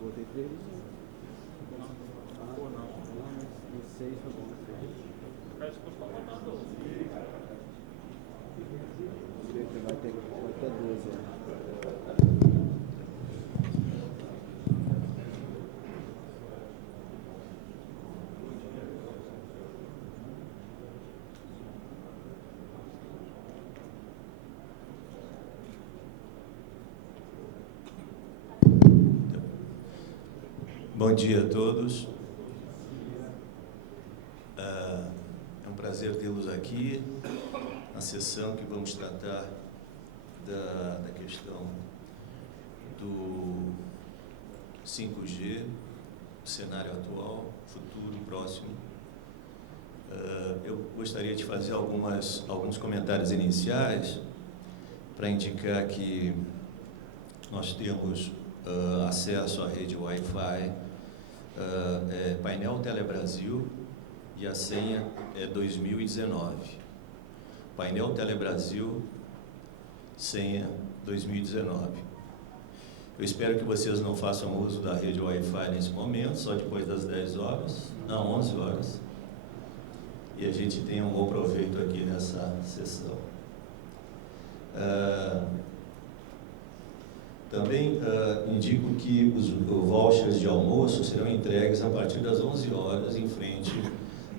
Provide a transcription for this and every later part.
Botei 3. Ou não. 6 foi bom. Vai ter 12. Bom dia a todos. É um prazer tê-los aqui na sessão que vamos tratar da questão do 5G, o cenário atual, futuro, próximo. Eu gostaria de fazer alguns comentários iniciais para indicar que nós temos acesso à rede Wi-Fi, painel Telebrasil, e a senha é 2019. Painel Telebrasil, senha 2019. Eu espero que vocês não façam uso da rede Wi-Fi nesse momento, só depois das 10 horas, não, 11 horas. E a gente tenha um bom proveito aqui nessa sessão. Também indico que os vouchers de almoço serão entregues a partir das 11 horas em frente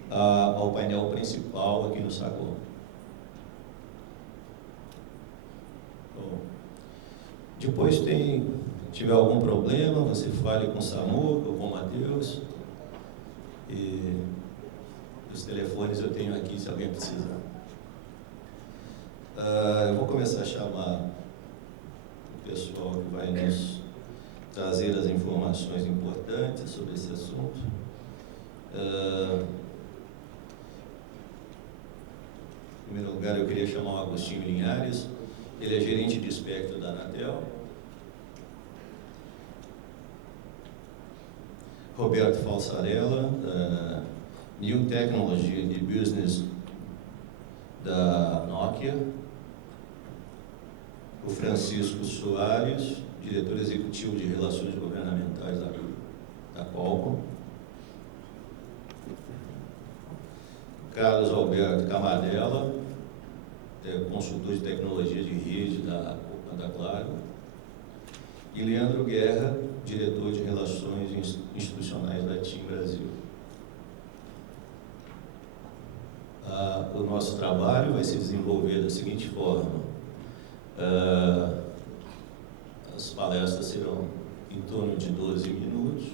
ao painel principal aqui no saguão. Bom, depois tiver algum problema, você fale com o Samuca ou com o Matheus. E os telefones eu tenho aqui se alguém precisar. Eu vou começar a chamar o pessoal que vai nos trazer as informações importantes sobre esse assunto. Em primeiro lugar, eu queria chamar o Agostinho Linhares. Ele é gerente de espectro da Anatel. Roberto Falsarella, New Technology and Business da Nokia. O Francisco Soares, diretor executivo de Relações Governamentais da Qualcomm. Carlos Alberto Camadella, consultor de tecnologia de rede da Claro. E Leandro Guerra, diretor de Relações Institucionais da TIM Brasil. O nosso trabalho vai se desenvolver da seguinte forma. As palestras serão em torno de 12 minutos.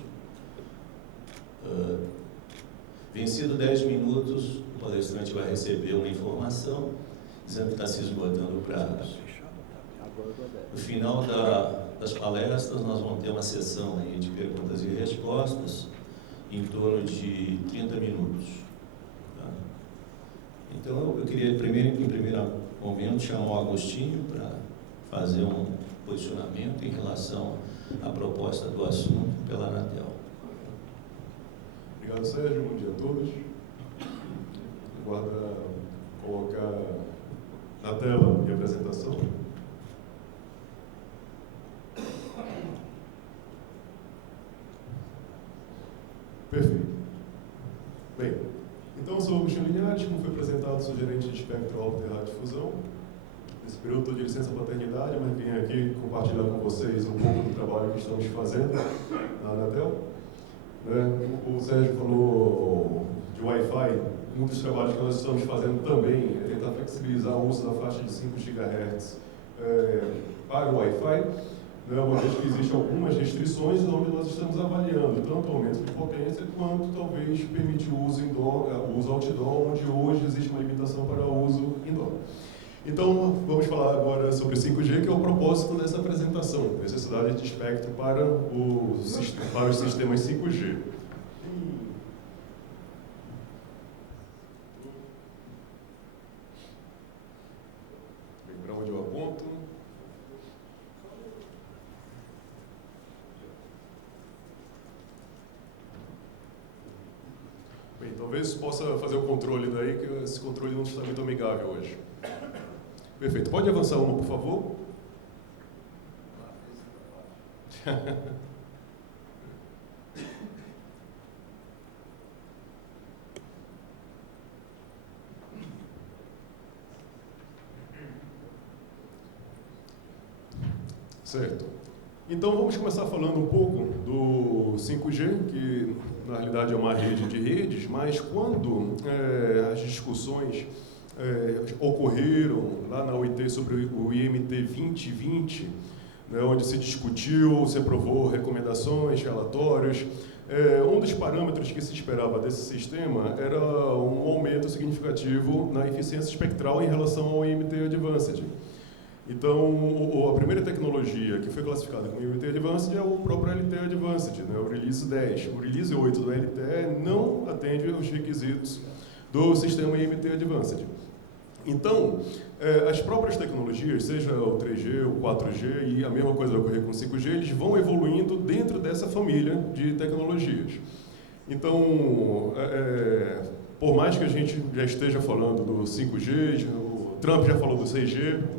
Vencido 10 minutos, o palestrante vai receber uma informação dizendo que está se esgotando o prazo. No final das palestras, nós vamos ter uma sessão aí de perguntas e respostas em torno de 30 minutos. Tá? Então, eu queria, em primeiro momento, chamar o Agostinho para fazer um posicionamento em relação à proposta do assunto pela Anatel. Obrigado, Sérgio. Bom dia a todos. Aguarda colocar na tela minha apresentação. Perfeito. Bem, então eu sou o Agostinho Linhares, como foi apresentado, sou gerente de espectro alto e radiodifusão. Nesse período estou de licença paternidade, mas vim aqui compartilhar com vocês um pouco do trabalho que estamos fazendo na Anatel. O Sérgio falou de Wi-Fi. Um dos trabalhos que nós estamos fazendo também é tentar flexibilizar o uso da faixa de 5 GHz para o Wi-Fi, uma vez que existem algumas restrições onde nós estamos avaliando tanto aumento de potência quanto talvez permitir o uso indoor, o uso outdoor, onde hoje existe uma limitação para o uso indoor. Então, vamos falar agora sobre 5G, que é o propósito dessa apresentação, necessidade de espectro para os sistemas 5G. Para onde eu aponto? Bem, talvez possa fazer o controle daí, que esse controle não está muito amigável hoje. Perfeito. Pode avançar uma, por favor? Certo. Então vamos começar falando um pouco do 5G, que na realidade é uma rede de redes, mas quando as discussões ocorreram lá na OIT sobre o IMT 2020, né, onde se discutiu, se aprovou recomendações, relatórios, um dos parâmetros que se esperava desse sistema era um aumento significativo na eficiência espectral em relação ao IMT Advanced. Então, a primeira tecnologia que foi classificada como IMT Advanced é o próprio LTE Advanced, né, o Release 10. O Release 8 do LTE não atende aos requisitos do sistema IMT Advanced. Então, as próprias tecnologias, seja o 3G, o 4G e a mesma coisa vai ocorrer com o 5G, eles vão evoluindo dentro dessa família de tecnologias. Então, por mais que a gente já esteja falando do 5G, o Trump já falou do 6G,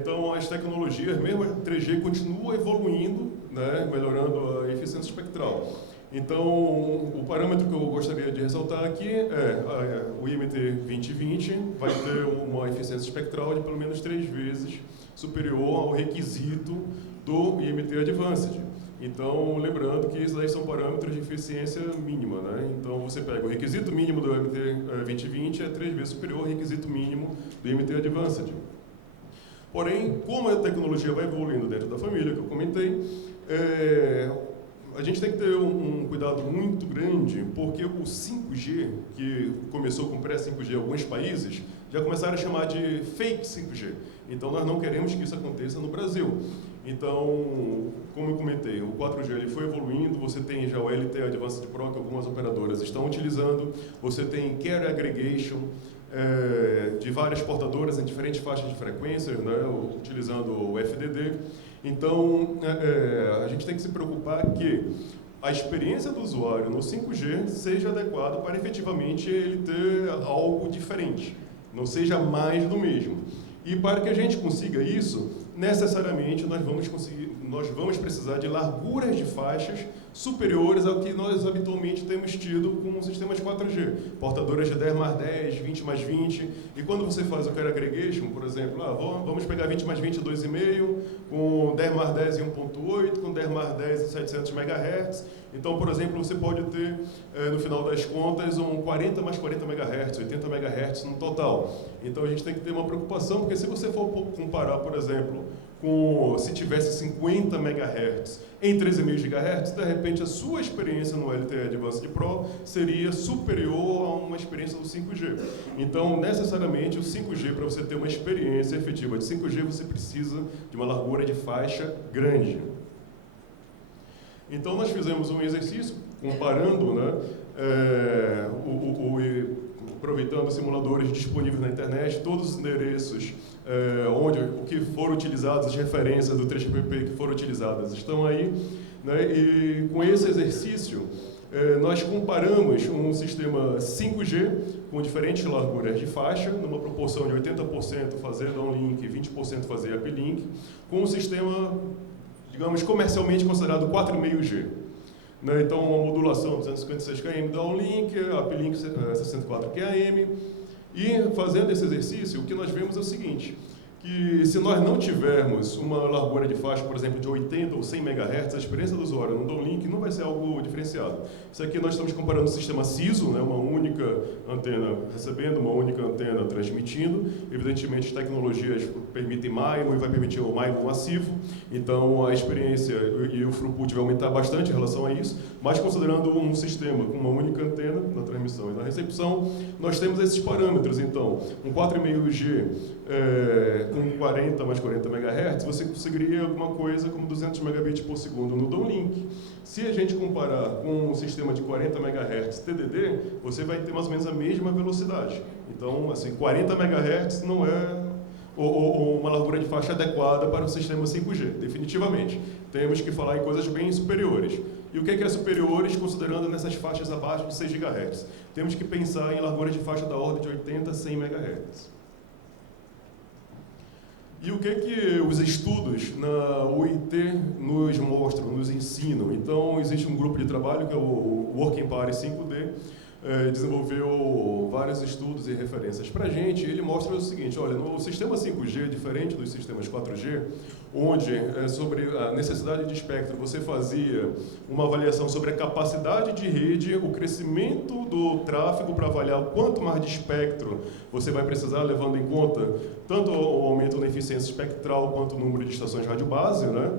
então, as tecnologias, mesmo a 3G, continua evoluindo, né, melhorando a eficiência espectral. Então, o parâmetro que eu gostaria de ressaltar aqui é o IMT 2020 vai ter uma eficiência espectral de pelo menos 3 vezes superior ao requisito do IMT Advanced. Então, lembrando que esses aí são parâmetros de eficiência mínima, né? Então, você pega o requisito mínimo do IMT 2020 é 3 vezes superior ao requisito mínimo do IMT Advanced. Porém, como a tecnologia vai evoluindo dentro da família, que eu comentei, a gente tem que ter um cuidado muito grande, porque o 5G, que começou com pré-5G em alguns países, já começaram a chamar de fake 5G. Então, nós não queremos que isso aconteça no Brasil. Então, como eu comentei, o 4G ele foi evoluindo, você tem já o LTE Advanced Pro, que algumas operadoras estão utilizando, você tem Carrier Aggregation, de várias portadoras em diferentes faixas de frequência, né, utilizando o FDD. Então, a gente tem que se preocupar que a experiência do usuário no 5G seja adequada para efetivamente ele ter algo diferente, não seja mais do mesmo. E para que a gente consiga isso, necessariamente nós vamos precisar de larguras de faixas superiores ao que nós habitualmente temos tido com os sistemas 4G. Portadoras de 10x10, 20x20, e quando você faz o Carrier Aggregation, por exemplo, vamos pegar 20x20 2,5, com 10x10 e 1.8, com 10x10 e 700 MHz. Então, por exemplo, você pode ter, no final das contas, um 40 mais 40 MHz, 80 MHz no total. Então, a gente tem que ter uma preocupação, porque se você for comparar, por exemplo, se tivesse 50 MHz em 13,5 GHz, de repente a sua experiência no LTE Advanced Pro seria superior a uma experiência do 5G. Então, necessariamente, o 5G, para você ter uma experiência efetiva de 5G, você precisa de uma largura de faixa grande. Então, nós fizemos um exercício comparando, né, aproveitando simuladores disponíveis na internet, todos os endereços o que foram utilizados, as referências do 3GPP que foram utilizadas estão aí, né, e com esse exercício nós comparamos um sistema 5G com diferentes larguras de faixa, numa proporção de 80% fazer downlink e 20% fazer uplink, com um sistema, digamos, comercialmente considerado 4,5G. Né, então, uma modulação 256 km downlink, uplink 64 km. E, fazendo esse exercício, o que nós vemos é o seguinte, que se nós não tivermos uma largura de faixa, por exemplo, de 80 ou 100 MHz, a experiência do usuário no downlink não vai ser algo diferenciado. Isso aqui nós estamos comparando o sistema SISO, né, uma única antena recebendo, uma única antena transmitindo. Evidentemente, as tecnologias permitem MIMO e vai permitir o MIMO massivo. Então, a experiência e o throughput vai aumentar bastante em relação a isso. Mas, considerando um sistema com uma única antena na transmissão e na recepção, nós temos esses parâmetros. Então, um 4,5G com 40 mais 40 MHz, você conseguiria alguma coisa como 200 megabits por segundo no downlink. Se a gente comparar com um sistema de 40 MHz TDD, você vai ter mais ou menos a mesma velocidade. Então, assim, 40 MHz não é uma largura de faixa adequada para o sistema 5G, definitivamente. Temos que falar em coisas bem superiores. e o que é superiores, considerando nessas faixas abaixo de 6 GHz. Temos que pensar em larguras de faixa da ordem de 80 a 100 MHz. E o que os estudos na UIT nos mostram, nos ensinam? Então, existe um grupo de trabalho, que é o Working Party 5D, desenvolveu vários estudos e referências para a gente. Ele mostra o seguinte: olha, no sistema 5G, diferente dos sistemas 4G, onde sobre a necessidade de espectro você fazia uma avaliação sobre a capacidade de rede, o crescimento do tráfego para avaliar o quanto mais de espectro você vai precisar, levando em conta tanto o aumento na eficiência espectral quanto o número de estações rádio base, né?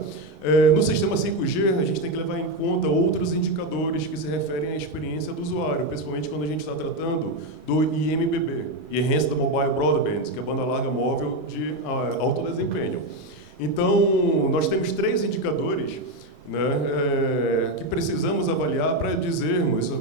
No sistema 5G, a gente tem que levar em conta outros indicadores que se referem à experiência do usuário, principalmente quando a gente está tratando do IMBB, Enhanced Mobile Broadband, que é a banda larga móvel de alto desempenho. Então, nós temos 3 indicadores, né, que precisamos avaliar para dizermos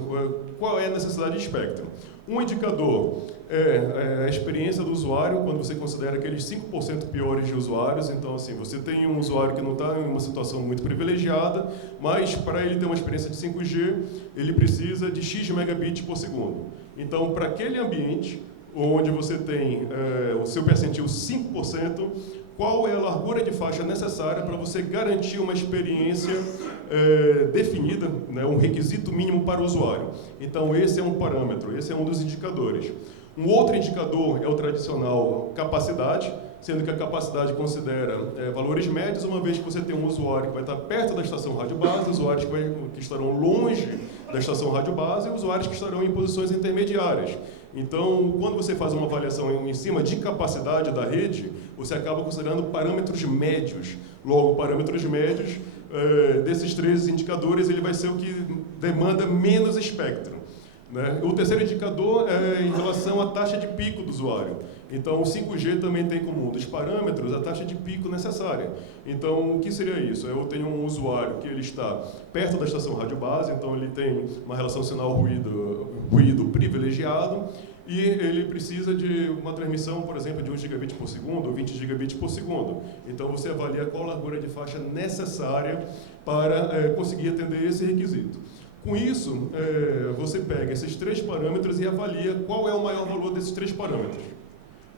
qual é a necessidade de espectro. Um indicador é a experiência do usuário, quando você considera aqueles 5% piores de usuários. Então, assim, você tem um usuário que não está em uma situação muito privilegiada, mas para ele ter uma experiência de 5G, ele precisa de X megabits por segundo. Então, para aquele ambiente onde você tem o seu percentil 5%, qual é a largura de faixa necessária para você garantir uma experiência definida, né, um requisito mínimo para o usuário. Então, esse é um parâmetro, esse é um dos indicadores. Um outro indicador é o tradicional capacidade, sendo que a capacidade considera valores médios, uma vez que você tem um usuário que vai estar perto da estação rádio base, usuários que estarão longe da estação rádio base e usuários que estarão em posições intermediárias. Então, quando você faz uma avaliação em cima de capacidade da rede, você acaba considerando parâmetros médios. Logo, parâmetros médios desses 3 indicadores, ele vai ser o que demanda menos espectro, né? O terceiro indicador é em relação à taxa de pico do usuário. Então, o 5G também tem como um dos parâmetros a taxa de pico necessária. Então, o que seria isso? Eu tenho um usuário que ele está perto da estação rádio base, então ele tem uma relação sinal-ruído privilegiado, e ele precisa de uma transmissão, por exemplo, de 1 gigabit por segundo ou 20 gigabits por segundo. Então, você avalia qual a largura de faixa necessária para conseguir atender esse requisito. Com isso, você pega esses 3 parâmetros e avalia qual é o maior valor desses 3 parâmetros,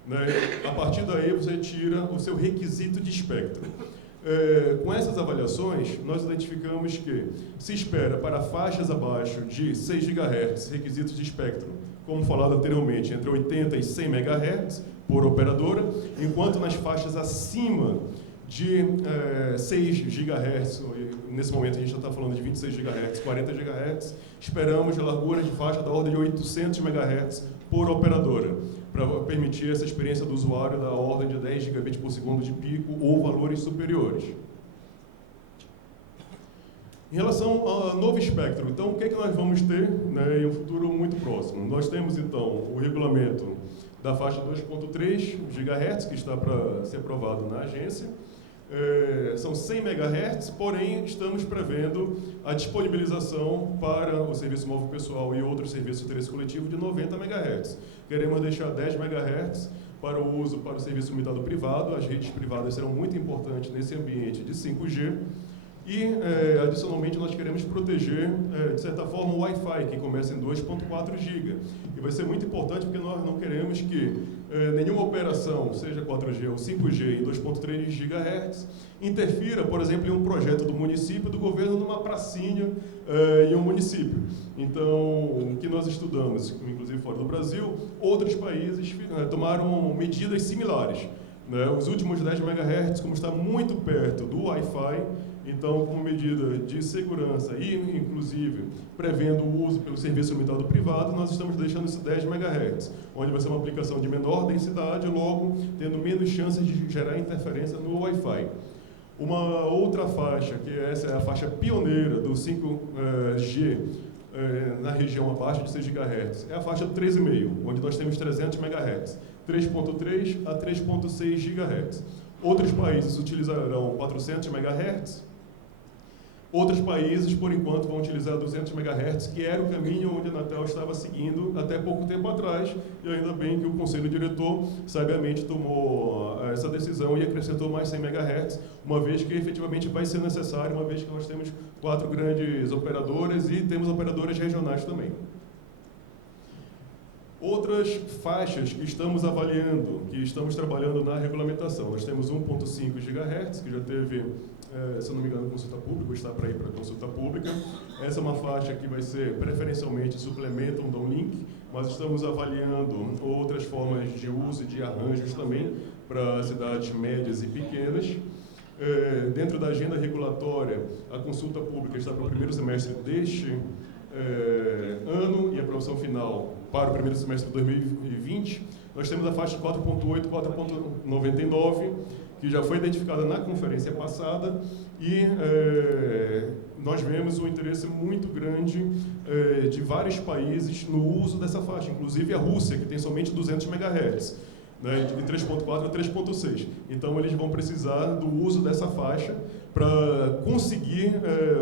né? A partir daí, você tira o seu requisito de espectro. Com essas avaliações, nós identificamos que se espera para faixas abaixo de 6 GHz, requisitos de espectro, como falado anteriormente, entre 80 e 100 MHz por operadora, enquanto nas faixas acima de 6 GHz, nesse momento a gente já está falando de 26 GHz, 40 GHz, esperamos larguras de faixa da ordem de 800 MHz por operadora, para permitir essa experiência do usuário da ordem de 10 gigabits por segundo de pico ou valores superiores. Em relação ao novo espectro, então, o que é que nós vamos ter, né, em um futuro muito próximo? Nós temos, então, o regulamento da faixa 2.3 GHz, que está para ser aprovado na agência. São 100 MHz, porém, estamos prevendo a disponibilização para o serviço móvel pessoal e outros serviços de interesse coletivo de 90 MHz. Queremos deixar 10 MHz para o uso para o serviço limitado privado. As redes privadas serão muito importantes nesse ambiente de 5G. E, adicionalmente, nós queremos proteger, de certa forma, o Wi-Fi, que começa em 2.4 GB. E vai ser muito importante porque nós não queremos que nenhuma operação, seja 4G ou 5G em 2.3 GHz, interfira, por exemplo, em um projeto do município, do governo, numa pracinha em um município. Então, o que nós estudamos, inclusive fora do Brasil, outros países tomaram medidas similares, né? Os últimos 10 MHz, como está muito perto do Wi-Fi, então, como medida de segurança e, inclusive, prevendo o uso pelo serviço limitado privado, nós estamos deixando esse 10 MHz, onde vai ser uma aplicação de menor densidade, logo tendo menos chances de gerar interferência no Wi-Fi. Uma outra faixa, que essa é a faixa pioneira do 5G na região abaixo de 6 GHz, é a faixa 3,5, onde nós temos 300 MHz, 3.3 a 3.6 GHz. Outros países utilizarão 400 MHz, Outros países, por enquanto, vão utilizar 200 MHz, que era o caminho onde a Anatel estava seguindo até pouco tempo atrás, e ainda bem que o Conselho Diretor, sabiamente, tomou essa decisão e acrescentou mais 100 MHz, uma vez que efetivamente vai ser necessário, uma vez que nós temos 4 grandes operadoras e temos operadoras regionais também. Outras faixas que estamos avaliando, que estamos trabalhando na regulamentação. Nós temos 1.5 GHz, que já teve, se não me engano, consulta pública, está para ir para consulta pública. Essa é uma faixa que vai ser, preferencialmente, suplementa um downlink, mas estamos avaliando outras formas de uso e de arranjos também para cidades médias e pequenas. Dentro da agenda regulatória, a consulta pública está para o primeiro semestre deste ano e a aprovação final para o primeiro semestre de 2020. Nós temos a faixa 4.8 e 4.99, que já foi identificada na conferência passada, e nós vemos um interesse muito grande de vários países no uso dessa faixa, inclusive a Rússia, que tem somente 200 MHz. Né, de 3.4 a 3.6. Então, eles vão precisar do uso dessa faixa para conseguir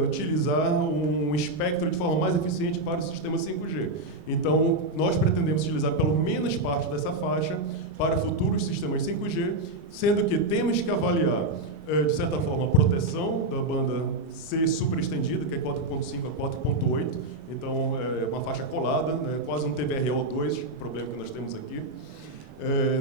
utilizar um espectro de forma mais eficiente para o sistema 5G. Então, nós pretendemos utilizar pelo menos parte dessa faixa para futuros sistemas 5G, sendo que temos que avaliar, de certa forma, a proteção da banda C superestendida, que é 4.5 a 4.8. Então, é uma faixa colada, né, quase um TVRO2, o problema que nós temos aqui.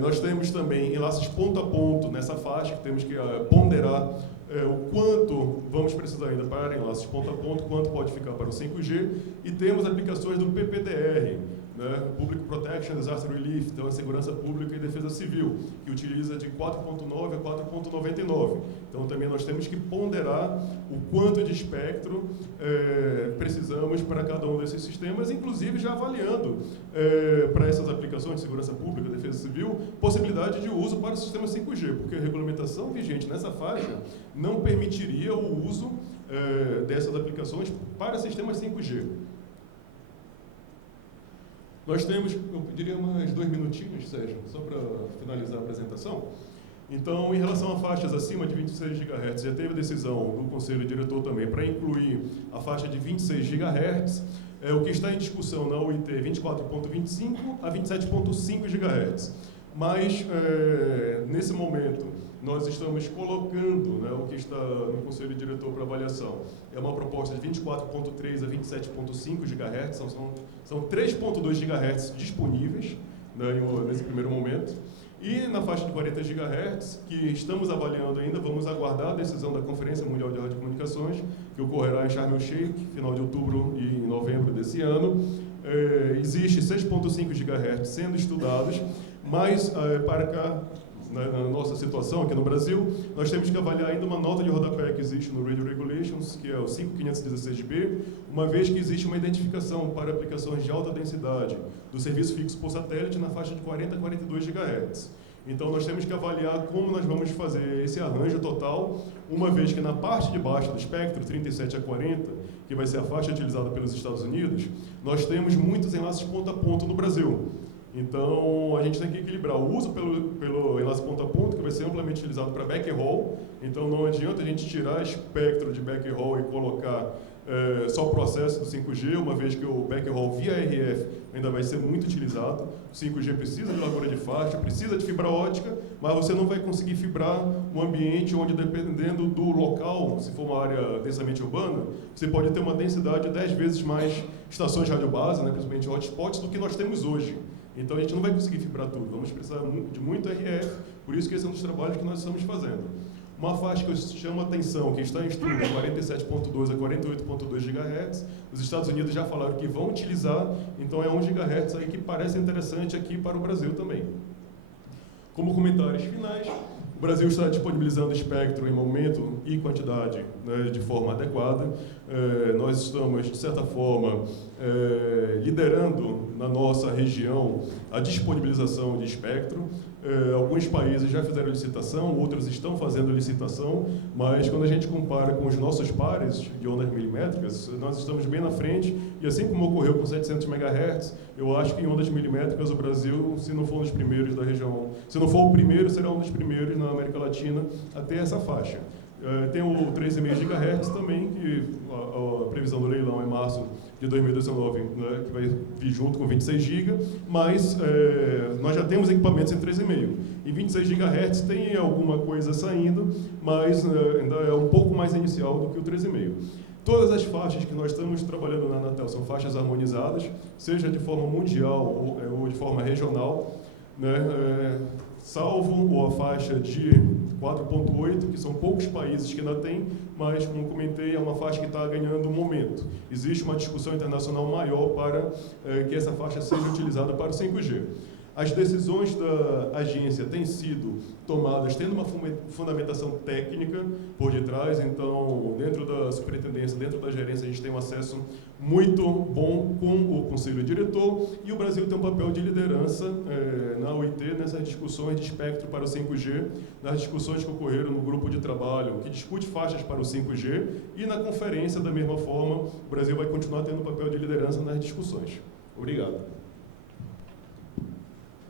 Nós temos também enlaces ponto a ponto nessa faixa, que temos que ponderar o quanto vamos precisar ainda para enlaces ponto a ponto, quanto pode ficar para o 5G, e temos aplicações do PPDR, né, Public Protection, Disaster Relief, então a segurança pública e defesa civil, que utiliza de 4.9 a 4.99. Então também nós temos que ponderar o quanto de espectro precisamos para cada um desses sistemas, inclusive já avaliando para essas aplicações de segurança pública, defesa civil, possibilidade de uso para o sistema 5G, porque a regulamentação vigente nessa faixa não permitiria o uso dessas aplicações para sistemas 5G. Nós temos, eu pediria mais 2 minutinhos, Sérgio, só para finalizar a apresentação. Então, em relação a faixas acima de 26 GHz, já teve a decisão do Conselho Diretor também para incluir a faixa de 26 GHz. O que está em discussão na UIT é 24.25 a 27.5 GHz. Mas, nesse momento, nós estamos colocando, né, o que está no Conselho Diretor para avaliação. É uma proposta de 24.3 a 27.5 GHz, são 3.2 GHz disponíveis, né, nesse primeiro momento. E na faixa de 40 GHz, que estamos avaliando ainda, vamos aguardar a decisão da Conferência Mundial de Radiocomunicações, que ocorrerá em Sharm el-Sheikh, final de outubro e novembro desse ano. Existe 6.5 GHz sendo estudados, mas para cá, na nossa situação aqui no Brasil, nós temos que avaliar ainda uma nota de rodapé que existe no Radio Regulations, que é o 5516B, uma vez que existe uma identificação para aplicações de alta densidade do serviço fixo por satélite na faixa de 40 a 42 GHz. Então, nós temos que avaliar como nós vamos fazer esse arranjo total, uma vez que na parte de baixo do espectro, 37 a 40, que vai ser a faixa utilizada pelos Estados Unidos, nós temos muitos enlaces ponto a ponto no Brasil. Então, a gente tem que equilibrar o uso pelo enlace ponto a ponto, que vai ser amplamente utilizado para backhaul. Então, não adianta a gente tirar espectro de backhaul e colocar só o processo do 5G, uma vez que o backhaul via RF ainda vai ser muito utilizado. O 5G precisa de largura de faixa, precisa de fibra ótica, mas você não vai conseguir fibrar um ambiente onde, dependendo do local, se for uma área densamente urbana, você pode ter uma densidade 10 vezes mais estações de radiobase, né, principalmente hotspots, do que nós temos hoje. Então, a gente não vai conseguir fibrar tudo, vamos precisar de muito RF, por isso que esse é um dos trabalhos que nós estamos fazendo. Uma faixa que eu chamo a atenção, que está em estudo, 47.2 a 48.2 GHz, os Estados Unidos já falaram que vão utilizar, então é 1 GHz aí que parece interessante aqui para o Brasil também. Como comentários finais, o Brasil está disponibilizando espectro em momento e quantidade, né, de forma adequada. Nós estamos, de certa forma, liderando na nossa região a disponibilização de espectro. Alguns países já fizeram licitação, outros estão fazendo licitação, mas quando a gente compara com os nossos pares de ondas milimétricas, nós estamos bem na frente, e assim como ocorreu com 700 MHz, eu acho que em ondas milimétricas o Brasil, se não for um dos primeiros da região, se não for o primeiro, será um dos primeiros na América Latina a ter essa faixa. Tem o 3,5 GHz também, que a previsão do leilão é março de 2019, né, que vai vir junto com 26 GB, mas nós já temos equipamentos em 3,5. Em 26 GHz tem alguma coisa saindo, mas ainda é um pouco mais inicial do que o 3,5. Todas as faixas que nós estamos trabalhando na Anatel são faixas harmonizadas, seja de forma mundial ou de forma regional, né, salvo a faixa de 4.8, que são poucos países que ainda têm, mas, como comentei, é uma faixa que está ganhando um momento. Existe uma discussão internacional maior para que essa faixa seja utilizada para o 5G. As decisões da agência têm sido tomadas tendo uma fundamentação técnica por detrás, então, dentro da superintendência, dentro da gerência, a gente tem um acesso muito bom com o conselho diretor, e o Brasil tem um papel de liderança na OIT, nessas discussões de espectro para o 5G, nas discussões que ocorreram no grupo de trabalho que discute faixas para o 5G, e na conferência, da mesma forma, o Brasil vai continuar tendo um papel de liderança nas discussões. Obrigado.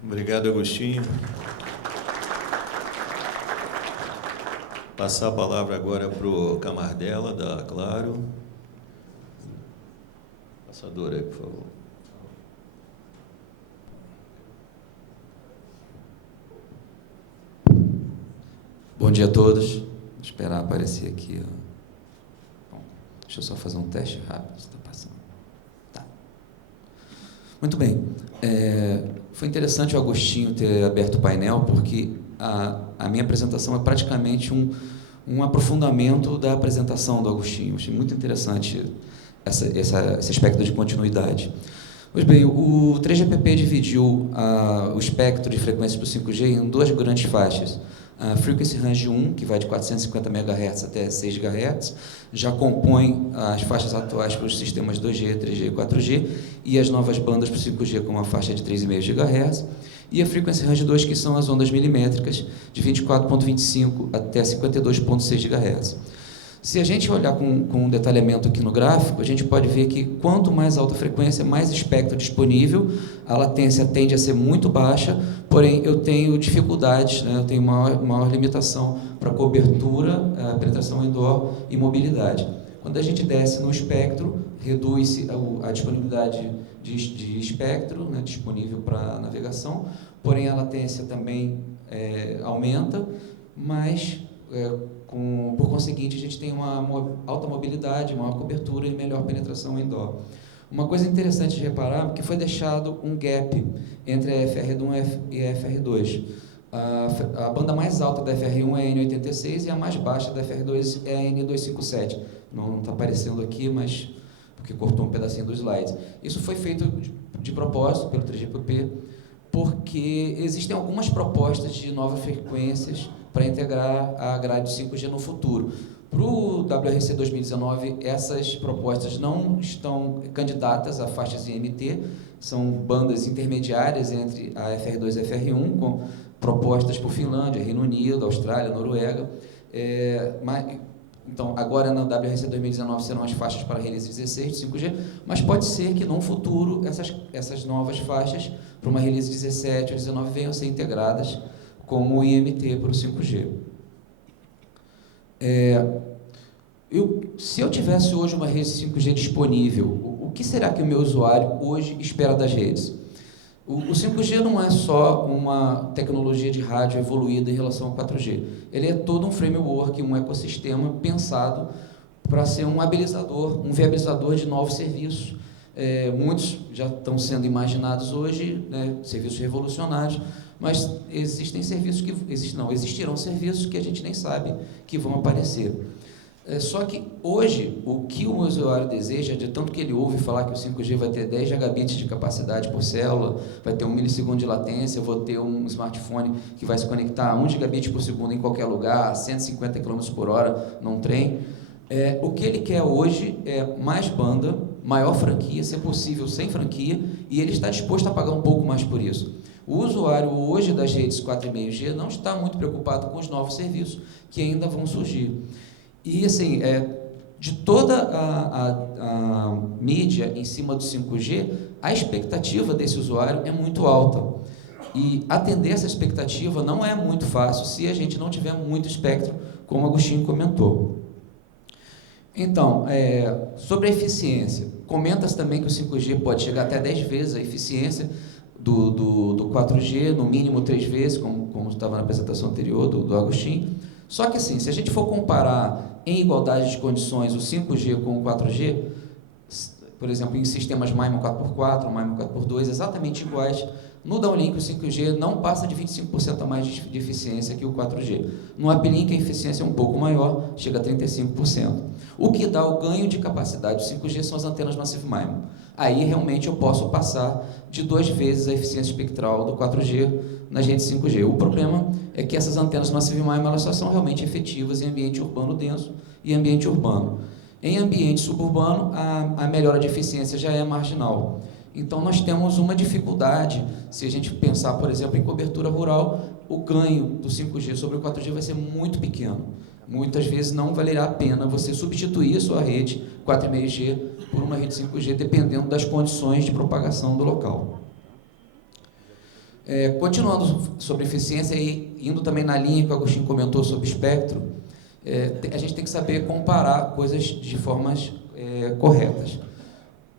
Obrigado, Agostinho. Passar a palavra agora para o Camardella, da Claro. Passador aí, por favor. Bom dia a todos. Vou esperar aparecer aqui. Bom, deixa eu só fazer um teste rápido. Está passando. Tá. Muito bem. Foi interessante o Agostinho ter aberto o painel, porque a minha apresentação é praticamente um aprofundamento da apresentação do Agostinho. Achei muito interessante esse aspecto de continuidade. Pois bem, o 3GPP dividiu o espectro de frequências para o 5G em duas grandes faixas. A Frequency Range 1, que vai de 450 MHz até 6 GHz, já compõe as faixas atuais para os sistemas 2G, 3G e 4G, e as novas bandas para o 5G com uma faixa de 3,5 GHz, e a Frequency Range 2, que são as ondas milimétricas, de 24,25 até 52,6 GHz. Se a gente olhar com um detalhamento aqui no gráfico, a gente pode ver que quanto mais alta a frequência, mais espectro disponível, a latência tende a ser muito baixa, porém eu tenho dificuldades, né? Eu tenho maior limitação para cobertura, penetração indoor e mobilidade. Quando a gente desce no espectro, reduz a disponibilidade de espectro, né, disponível para navegação, porém a latência também aumenta, mas por conseguinte, a gente tem uma alta mobilidade, maior cobertura e melhor penetração indoor. Uma coisa interessante de reparar é que foi deixado um gap entre a FR1 e a FR2. A banda mais alta da FR1 é a N86 e a mais baixa da FR2 é a N257. Não está aparecendo aqui, mas porque cortou um pedacinho dos slides. Isso foi feito de propósito pelo 3GPP, porque existem algumas propostas de novas frequências para integrar a grade 5G no futuro. Para o WRC 2019, essas propostas não estão candidatas a faixas IMT, são bandas intermediárias entre a FR2 e a FR1, com propostas por Finlândia, Reino Unido, Austrália, Noruega. Então, agora na WRC 2019 serão as faixas para release 16 de 5G, mas pode ser que, no futuro, essas novas faixas, para uma release 17 ou 19, venham a ser integradas como IMT para o 5G. Se eu tivesse hoje uma rede 5G disponível, o que será que o meu usuário hoje espera das redes? O 5G não é só uma tecnologia de rádio evoluída em relação ao 4G. Ele é todo um framework, um ecossistema pensado para ser um viabilizador de novos serviços. Muitos já estão sendo imaginados hoje, né, serviços revolucionários, mas existirão serviços que a gente nem sabe que vão aparecer. Só que hoje, o que o usuário deseja, de tanto que ele ouve falar que o 5G vai ter 10 gigabits de capacidade por célula, vai ter 1 milissegundo de latência, eu vou ter um smartphone que vai se conectar a 1 gigabit por segundo em qualquer lugar, a 150 km por hora num trem. O que ele quer hoje é mais banda, maior franquia, se possível sem franquia, e ele está disposto a pagar um pouco mais por isso. O usuário hoje das redes 4,5G não está muito preocupado com os novos serviços que ainda vão surgir. E, assim, de toda a mídia em cima do 5G, a expectativa desse usuário é muito alta. E atender essa expectativa não é muito fácil se a gente não tiver muito espectro como o Agostinho comentou. Então, sobre a eficiência, comenta-se também que o 5G pode chegar até 10 vezes a eficiência do 4G, no mínimo 3 vezes, como estava na apresentação anterior do Agostinho. Só que assim, se a gente for comparar em igualdade de condições o 5G com o 4G, por exemplo, em sistemas MIMO 4x4, MIMO 4x2, exatamente iguais, no downlink o 5G não passa de 25% a mais de eficiência que o 4G. No uplink a eficiência é um pouco maior, chega a 35%. O que dá o ganho de capacidade do 5G são as antenas Massive MIMO. Aí realmente eu posso passar de 2 vezes a eficiência espectral do 4G nas redes 5G. O problema é que essas antenas Massive MIMO elas só são realmente efetivas em ambiente urbano denso e ambiente urbano. Em ambiente suburbano, a melhora de eficiência já é marginal. Então, nós temos uma dificuldade, se a gente pensar, por exemplo, em cobertura rural, o ganho do 5G sobre o 4G vai ser muito pequeno. Muitas vezes não valerá a pena você substituir a sua rede 4,5G por uma rede 5G, dependendo das condições de propagação do local. Continuando sobre eficiência e indo também na linha que o Agostinho comentou sobre espectro, a gente tem que saber comparar coisas de formas corretas.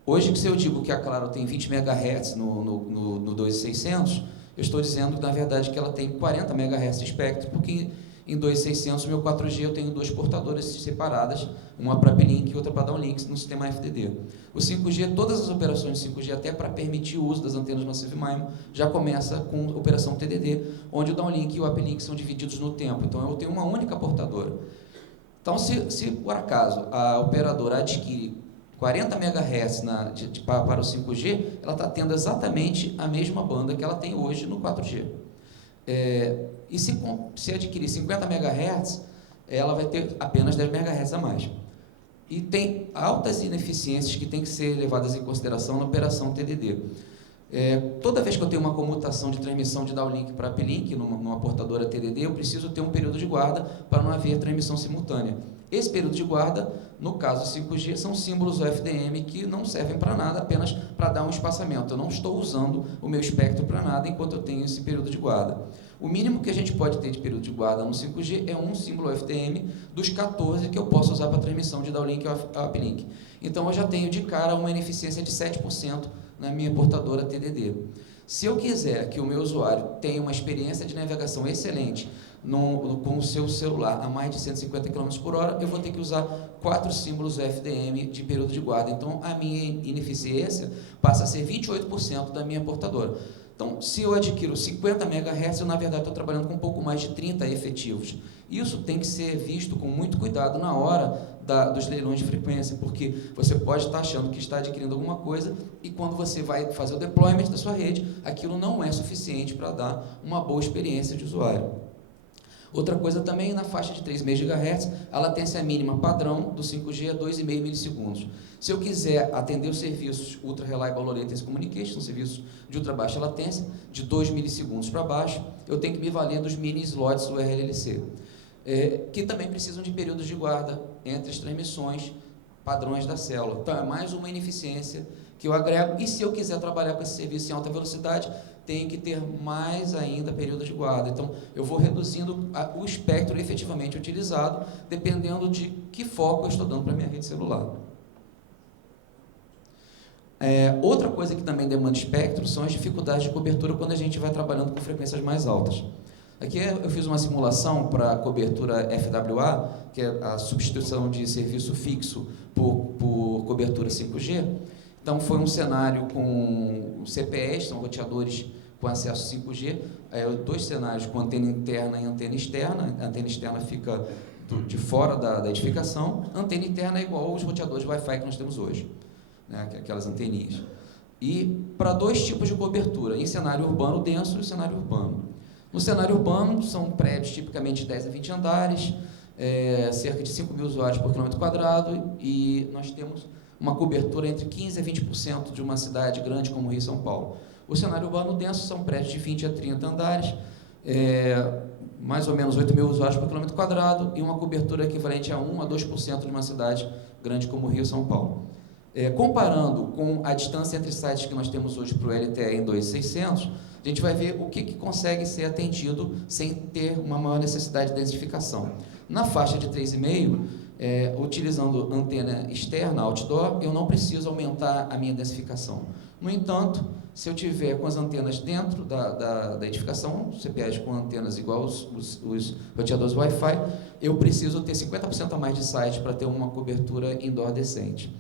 Hoje, se eu digo que a Claro tem 20 MHz no 2600, eu estou dizendo, na verdade, que ela tem 40 MHz de espectro, porque em 2600, meu 4G, eu tenho 2 portadoras separadas, uma para uplink e outra para downlink no sistema FDD. O 5G, todas as operações de 5G, até para permitir o uso das antenas Massive MIMO, já começa com operação TDD, onde o downlink e o uplink são divididos no tempo. Então, eu tenho uma única portadora. Então, se por acaso a operadora adquire 40 MHz para o 5G, ela está tendo exatamente a mesma banda que ela tem hoje no 4G. E se adquirir 50 MHz, ela vai ter apenas 10 MHz a mais. E tem altas ineficiências que têm que ser levadas em consideração na operação TDD. Toda vez que eu tenho uma comutação de transmissão de downlink para uplink numa portadora TDD, eu preciso ter um período de guarda para não haver transmissão simultânea. Esse período de guarda, no caso do 5G, são símbolos UFDM que não servem para nada, apenas para dar um espaçamento. Eu não estou usando o meu espectro para nada enquanto eu tenho esse período de guarda. O mínimo que a gente pode ter de período de guarda no 5G é um símbolo UFDM dos 14 que eu posso usar para transmissão de downlink ou uplink. Então, eu já tenho de cara uma ineficiência de 7% na minha portadora TDD. Se eu quiser que o meu usuário tenha uma experiência de navegação excelente com o seu celular a mais de 150 km por hora, eu vou ter que usar 4 símbolos FDM de período de guarda. Então, a minha ineficiência passa a ser 28% da minha portadora. Então, se eu adquiro 50 MHz, eu, na verdade, estou trabalhando com um pouco mais de 30 efetivos. Isso tem que ser visto com muito cuidado na hora dos leilões de frequência, porque você pode estar achando que está adquirindo alguma coisa e quando você vai fazer o deployment da sua rede, aquilo não é suficiente para dar uma boa experiência de usuário. Outra coisa também, na faixa de 3,5 GHz, a latência mínima padrão do 5G é 2,5 milissegundos. Se eu quiser atender os serviços Ultra Reliable Low Latency Communication, serviços de ultra baixa latência, de 2 milissegundos para baixo, eu tenho que me valer dos mini slots do RLLC, que também precisam de períodos de guarda entre as transmissões padrões da célula. Então, é mais uma ineficiência que eu agrego, e se eu quiser trabalhar com esse serviço em alta velocidade, tenho que ter mais ainda período de guarda. Então, eu vou reduzindo o espectro efetivamente utilizado, dependendo de que foco eu estou dando para a minha rede celular. Outra coisa que também demanda espectro são as dificuldades de cobertura quando a gente vai trabalhando com frequências mais altas. Aqui eu fiz uma simulação para a cobertura FWA, que é a substituição de serviço fixo por cobertura 5G. Então, foi um cenário com CPEs, são roteadores com acesso 5G, 2 cenários com antena interna e antena externa. A antena externa fica de fora da edificação, a antena interna é igual aos roteadores Wi-Fi que nós temos hoje, né, aquelas anteninhas. E para 2 tipos de cobertura, em cenário urbano denso e cenário urbano. No cenário urbano, são prédios tipicamente de 10 a 20 andares, cerca de 5 mil usuários por quilômetro quadrado, e nós temos uma cobertura entre 15% a 20% de uma cidade grande como Rio e São Paulo. O cenário urbano denso são prédios de 20 a 30 andares, mais ou menos 8 mil usuários por quilômetro quadrado, e uma cobertura equivalente a 1% a 2% de uma cidade grande como Rio e São Paulo. Comparando com a distância entre sites que nós temos hoje para o LTE em 2600, a gente vai ver o que consegue ser atendido sem ter uma maior necessidade de densificação. Na faixa de 3,5, utilizando antena externa, outdoor, eu não preciso aumentar a minha densificação. No entanto, se eu tiver com as antenas dentro da edificação, CPEs com antenas igual os roteadores Wi-Fi, eu preciso ter 50% a mais de site para ter uma cobertura indoor decente.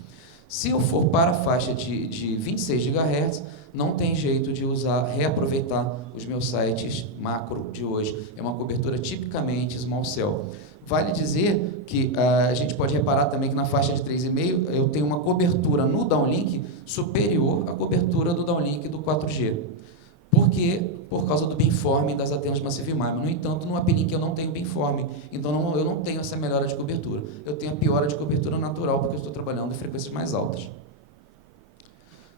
Se eu for para a faixa de 26 GHz, não tem jeito de reaproveitar os meus sites macro de hoje. É uma cobertura tipicamente small cell. Vale dizer que a gente pode reparar também que na faixa de 3,5 eu tenho uma cobertura no downlink superior à cobertura do downlink do 4G. Por quê? Por causa do beamforming das antenas Massive MIMO. No entanto, no uplink eu não tenho beamforming, então eu não tenho essa melhora de cobertura. Eu tenho a piora de cobertura natural, porque eu estou trabalhando em frequências mais altas.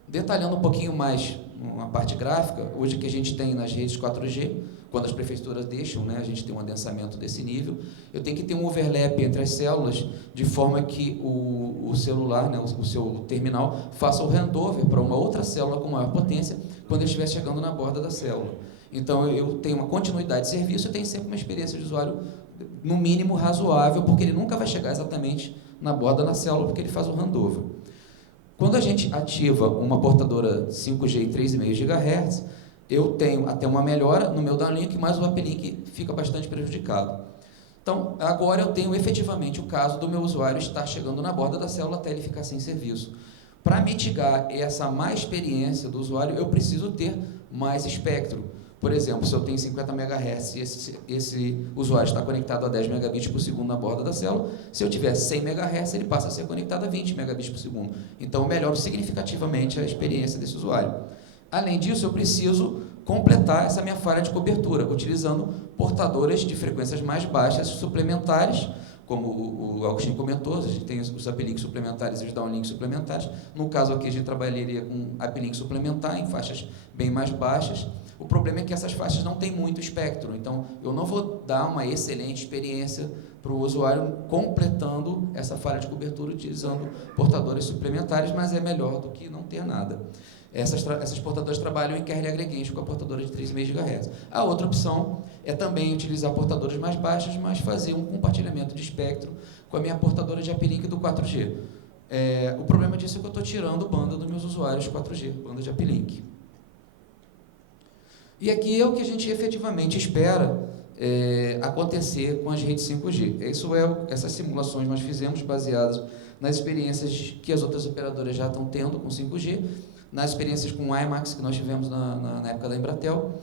Detalhando um pouquinho mais uma parte gráfica, hoje que a gente tem nas redes 4G, quando as prefeituras deixam, né, a gente tem um adensamento desse nível, eu tenho que ter um overlap entre as células, de forma que o celular, né, o seu terminal, faça o handover para uma outra célula com maior potência, quando ele estiver chegando na borda da célula. Então, eu tenho uma continuidade de serviço, eu tenho sempre uma experiência de usuário, no mínimo, razoável, porque ele nunca vai chegar exatamente na borda da célula, porque ele faz o handover. Quando a gente ativa uma portadora 5G e 3,5 GHz, eu tenho até uma melhora no meu downlink, mas o uplink fica bastante prejudicado. Então, agora eu tenho efetivamente o caso do meu usuário estar chegando na borda da célula até ele ficar sem serviço. Para mitigar essa má experiência do usuário, eu preciso ter mais espectro. Por exemplo, se eu tenho 50 MHz e esse usuário está conectado a 10 megabits por segundo na borda da célula, se eu tiver 100 MHz, ele passa a ser conectado a 20 megabits por segundo. Então, eu melhoro significativamente a experiência desse usuário. Além disso, eu preciso completar essa minha falha de cobertura, utilizando portadoras de frequências mais baixas suplementares, como o Agostinho comentou, a gente tem os uplinks suplementares e os downlinks suplementares. No caso aqui, a gente trabalharia com uplink suplementar em faixas bem mais baixas. O problema é que essas faixas não têm muito espectro, então eu não vou dar uma excelente experiência para o usuário completando essa falha de cobertura utilizando portadores suplementares, mas é melhor do que não ter nada. Essas portadoras trabalham em kernel agregation com a portadora de 3,5 GHz. A outra opção é também utilizar portadores mais baixos, mas fazer um compartilhamento de espectro com a minha portadora de uplink do 4G. O problema disso é que eu estou tirando banda dos meus usuários 4G, banda de uplink. E aqui é o que a gente efetivamente espera acontecer com as redes 5G. Essas simulações nós fizemos baseadas nas experiências que as outras operadoras já estão tendo com 5G, nas experiências com o IMAX que nós tivemos na época da Embratel,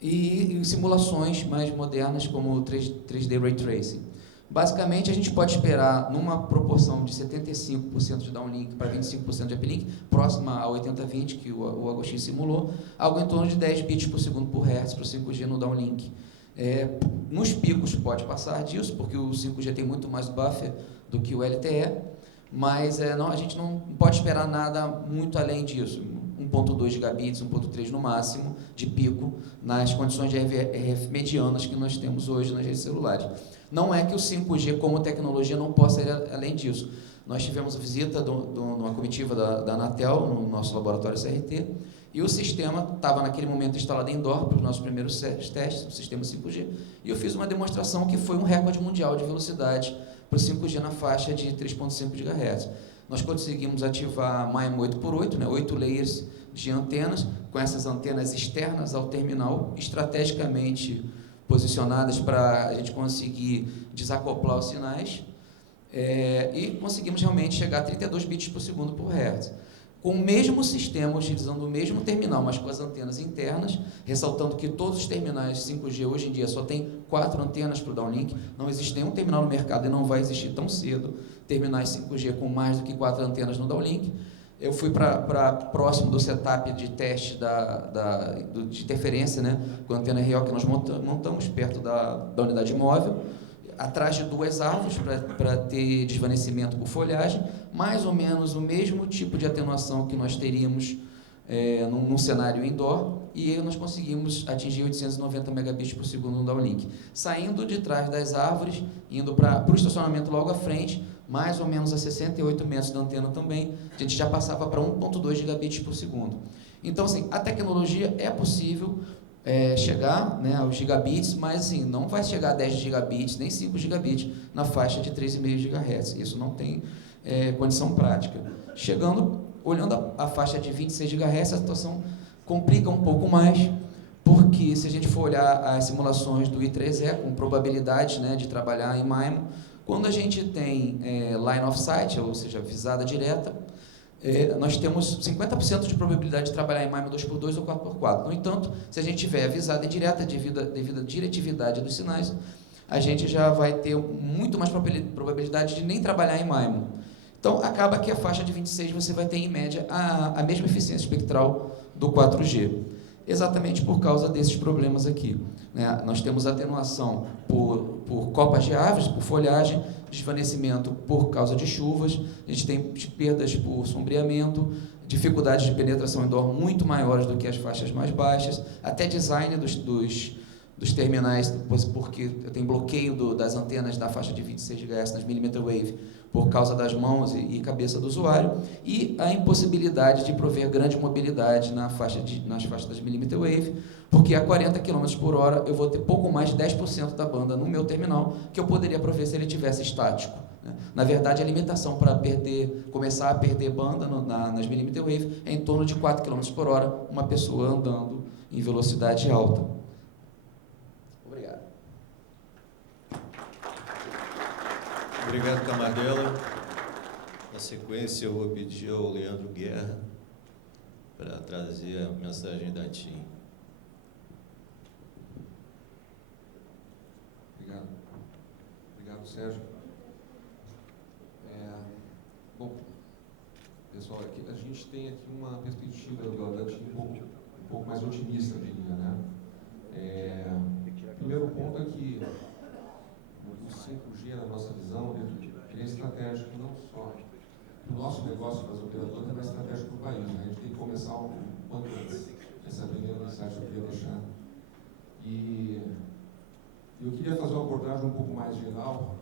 e em simulações mais modernas como o 3D Ray Tracing. Basicamente, a gente pode esperar, numa proporção de 75% de downlink para 25% de uplink, próxima a 80-20, que o Agostinho simulou, algo em torno de 10 bits por segundo por hertz para o 5G no downlink. Nos picos pode passar disso, porque o 5G tem muito mais buffer do que o LTE, mas a gente não pode esperar nada muito além disso. 1.2 gigabits, 1.3 no máximo, de pico, nas condições de RF medianas que nós temos hoje nas redes celulares. Não é que o 5G, como tecnologia, não possa ir além disso. Nós tivemos visita de uma comitiva da Anatel, no nosso laboratório CRT, e o sistema estava, naquele momento, instalado em indoor para os nossos primeiros testes, o sistema 5G, e eu fiz uma demonstração que foi um recorde mundial de velocidade para o 5G na faixa de 3.5 GHz. Nós conseguimos ativar MIMO 8x8, né, 8 layers de antenas, com essas antenas externas ao terminal, estrategicamente posicionadas para a gente conseguir desacoplar os sinais, e conseguimos realmente chegar a 32 bits por segundo por hertz. Com o mesmo sistema, utilizando o mesmo terminal, mas com as antenas internas, ressaltando que todos os terminais 5G hoje em dia só tem 4 antenas para o downlink, não existe nenhum terminal no mercado e não vai existir tão cedo terminais 5G com mais do que 4 antenas no downlink. Eu fui para próximo do setup de teste de interferência, né, com a antena RO que nós montamos perto da unidade móvel, atrás de 2 árvores para ter desvanecimento por folhagem, mais ou menos o mesmo tipo de atenuação que nós teríamos num cenário indoor, e nós conseguimos atingir 890 megabits por segundo no downlink. Saindo de trás das árvores, indo para o estacionamento logo à frente, mais ou menos a 68 metros da antena também, a gente já passava para 1.2 gigabits por segundo. Então, assim, a tecnologia é possível, chegar, né, aos gigabits, mas assim, não vai chegar a 10 gigabits, nem 5 gigabits na faixa de 3,5 GHz. Isso não tem condição prática. Olhando a faixa de 26 GHz, a situação complica um pouco mais, porque se a gente for olhar as simulações do I3E, com probabilidade, né, de trabalhar em MIMO, quando a gente tem line of sight, ou seja, visada direta, nós temos 50% de probabilidade de trabalhar em MIMO 2x2 ou 4x4. No entanto, se a gente tiver visada indireta devido à diretividade dos sinais, a gente já vai ter muito mais probabilidade de nem trabalhar em MIMO. Então, acaba que a faixa de 26 você vai ter, em média, a mesma eficiência espectral do 4G. Exatamente por causa desses problemas aqui, né? Nós temos atenuação por copas de árvores, por folhagem, desvanecimento por causa de chuvas, a gente tem perdas por sombreamento, dificuldades de penetração indoor muito maiores do que as faixas mais baixas, até design dos terminais, porque tem bloqueio das antenas da faixa de 26 GHz nas millimeter wave por causa das mãos e cabeça do usuário, e a impossibilidade de prover grande mobilidade nas faixas das millimeter wave, porque a 40 km por hora eu vou ter pouco mais de 10% da banda no meu terminal que eu poderia prover se ele tivesse estático, né? Na verdade, a limitação para começar a perder banda nas millimeter wave é em torno de 4 km por hora, uma pessoa andando em velocidade alta. Obrigado. Obrigado, Camardela. Na sequência, eu vou pedir ao Leandro Guerra para trazer a mensagem da TIM. Obrigado, Sérgio. Bom, pessoal, aqui, a gente tem aqui uma perspectiva da TIM um pouco mais otimista, eu diria, né? Primeiro ponto é que o 5G, na nossa visão, ele é estratégico não só para o nosso negócio, para as operadoras, mas estratégico para o país, né? A gente tem que começar o quanto antes. Essa é a primeira mensagem que eu queria deixar. E eu queria fazer uma abordagem um pouco mais geral,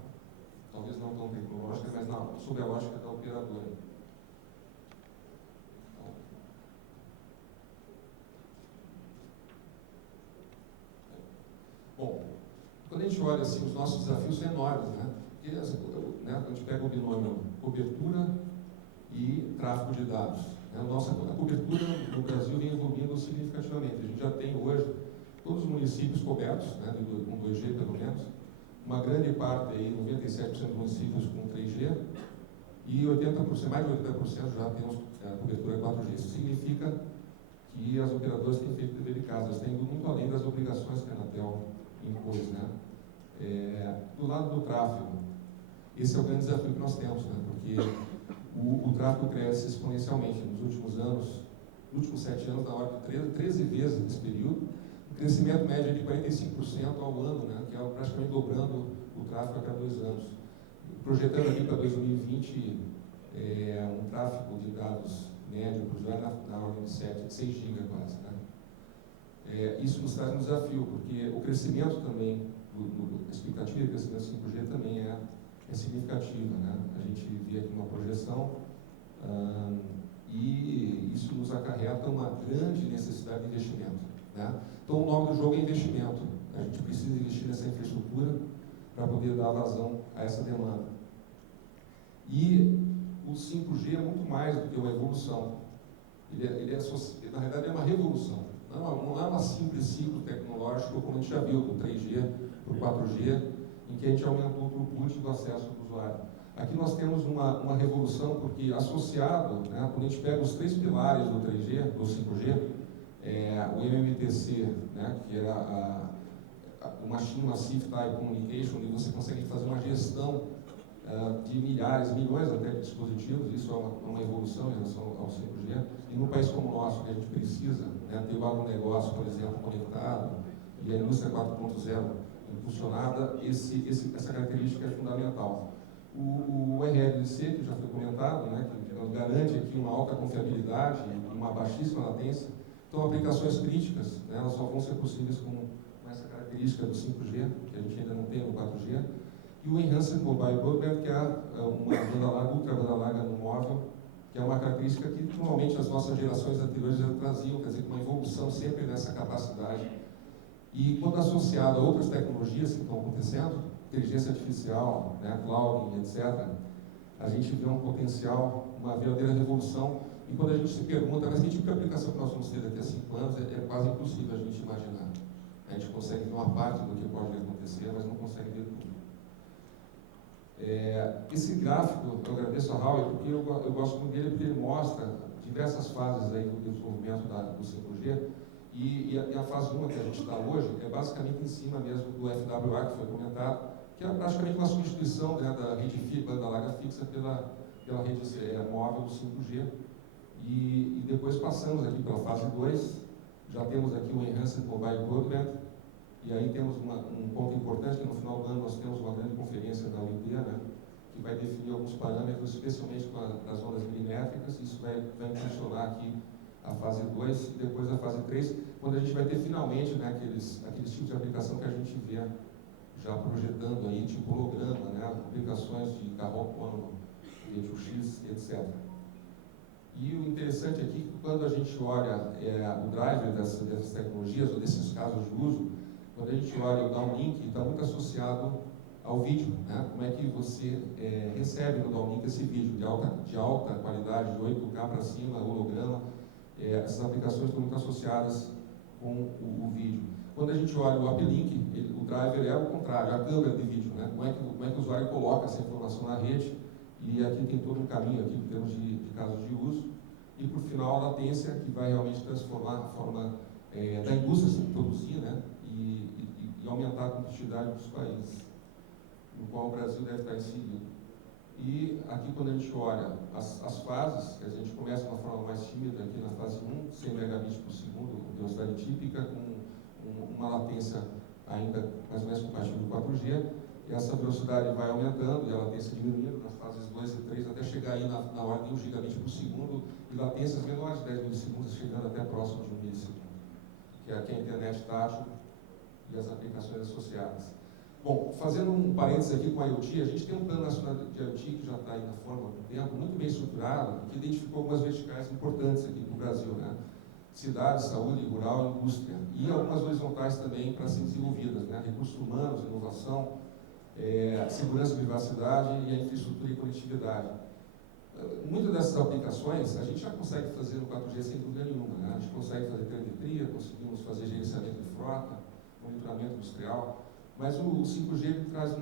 talvez não tão tecnológica, mas sobre a lógica da operadora. Bom, quando a gente olha assim, os nossos desafios são enormes, né? Porque, a gente pega o binômio cobertura e tráfego de dados. Né? A cobertura no Brasil vem evoluindo significativamente. A gente já tem hoje todos os municípios cobertos, né, com 2G pelo menos, uma grande parte, aí, 97% dos municípios com 3G, e 80%, mais de 80% já temos cobertura 4G. Isso significa que as operadoras têm feito dever de casa, elas têm ido muito além das obrigações que a Anatel impôs, né? Do lado do tráfego, esse é o grande desafio que nós temos, né? Porque o tráfego cresce exponencialmente nos últimos anos, nos últimos 7 anos, na ordem de 13 vezes nesse período, um crescimento médio de 45% ao ano, né? Que é praticamente dobrando o tráfego a cada 2 anos. Projetando aqui para 2020 um tráfego de dados médio por usuário na ordem de 6 GB quase, né? Isso nos traz um desafio, porque o crescimento também, a expectativa de crescimento 5G também é significativa, né? A gente vê aqui uma projeção e isso nos acarreta uma grande necessidade de investimento, né? Então, o nome do jogo é investimento. A gente precisa investir nessa infraestrutura para poder dar vazão a essa demanda. E o 5G é muito mais do que uma evolução. Na verdade, é uma revolução. Não é uma simples ciclo tecnológico, como a gente já viu, do 3G para o 4G, em que a gente aumentou o throughput do acesso do usuário. Aqui nós temos uma revolução, porque associado, né, quando a gente pega os 3 pilares do 3G, do 5G, o MMTC, né, que era o Machine Massive Type Communication, onde você consegue fazer uma gestão de milhares, milhões até de dispositivos, isso é uma evolução em relação ao 5G. E num país como o nosso, que a gente precisa, né, ter o agronegócio, por exemplo, conectado, e a indústria 4.0 impulsionada, essa característica é fundamental. O RLC, que já foi comentado, né, que nos garante aqui uma alta confiabilidade e uma baixíssima latência. Então, aplicações críticas, né, elas só vão ser possíveis com essa característica do 5G, que a gente ainda não tem no 4G. E o Enhanced Mobile Broadband, que é uma banda larga, ultra banda larga no móvel, que é uma característica que normalmente as nossas gerações anteriores já traziam, quer dizer, uma evolução sempre nessa capacidade. E quando associado a outras tecnologias que estão acontecendo, inteligência artificial, né, cloud, etc., a gente vê um potencial, uma verdadeira revolução. E quando a gente se pergunta, mas que tipo de aplicação que nós vamos ter daqui a 5 anos, é quase impossível a gente imaginar. A gente consegue ver uma parte do que pode acontecer, mas não consegue ver tudo. Esse gráfico, eu agradeço a Raul, porque eu gosto muito dele, porque ele mostra diversas fases aí do desenvolvimento do 5G, e a fase 1 que a gente está hoje é basicamente em cima mesmo do FWA, que foi comentado, que é praticamente uma substituição, né, da rede banda larga fixa pela rede móvel 5G. E depois passamos aqui pela fase 2, já temos aqui o Enhanced Mobile Broadband, e aí temos um ponto importante, que no final do ano nós temos uma grande conferência da UIT, né, que vai definir alguns parâmetros, especialmente das ondas milimétricas. Isso vai impulsionar aqui a fase 2 e depois a fase 3, quando a gente vai ter finalmente, né, aqueles tipos de aplicação que a gente vê já projetando aí, tipo holograma, né, aplicações de carro autônomo, V2X, etc. E o interessante aqui, quando a gente olha o driver dessas tecnologias, ou desses casos de uso, quando a gente olha o downlink, está muito associado ao vídeo, né? Como é que você recebe no downlink esse vídeo de alta qualidade, de 8K para cima, holograma, essas aplicações estão muito associadas com o vídeo. Quando a gente olha o uplink, o driver é o contrário, a câmera de vídeo, né? Como é que o usuário coloca essa informação na rede, e aqui tem todo um caminho aqui em termos de casos de uso, e por final a latência, que vai realmente transformar a forma da indústria se produzir, né? E aumentar a competitividade dos países, no qual o Brasil deve estar inserido. E aqui, quando a gente olha as fases, que a gente começa de uma forma mais tímida aqui na fase 1, 100 megabits por segundo, velocidade típica, com uma latência ainda mais ou menos compatível com 4G, e essa velocidade vai aumentando e a latência diminuindo nas fases 2 e 3, até chegar aí na ordem de 1 gigabit por segundo, e latências menores de 10 milissegundos, chegando até próximo de 1 milissegundo, que é aqui a internet tátil e as aplicações associadas. Bom, fazendo um parênteses aqui com a IoT, a gente tem um plano nacional de IoT que já está aí na forma há algum tempo, muito bem estruturado, que identificou algumas verticais importantes aqui no Brasil, né? Cidade, saúde, rural, indústria, e algumas horizontais também para serem desenvolvidas, né? Recursos humanos, inovação, segurança e privacidade e a infraestrutura e conectividade. Muitas dessas aplicações a gente já consegue fazer no 4G sem dúvida nenhuma, né? A gente consegue fazer telemetria, conseguimos fazer gerenciamento de frota, monitoramento industrial, mas o 5G ele traz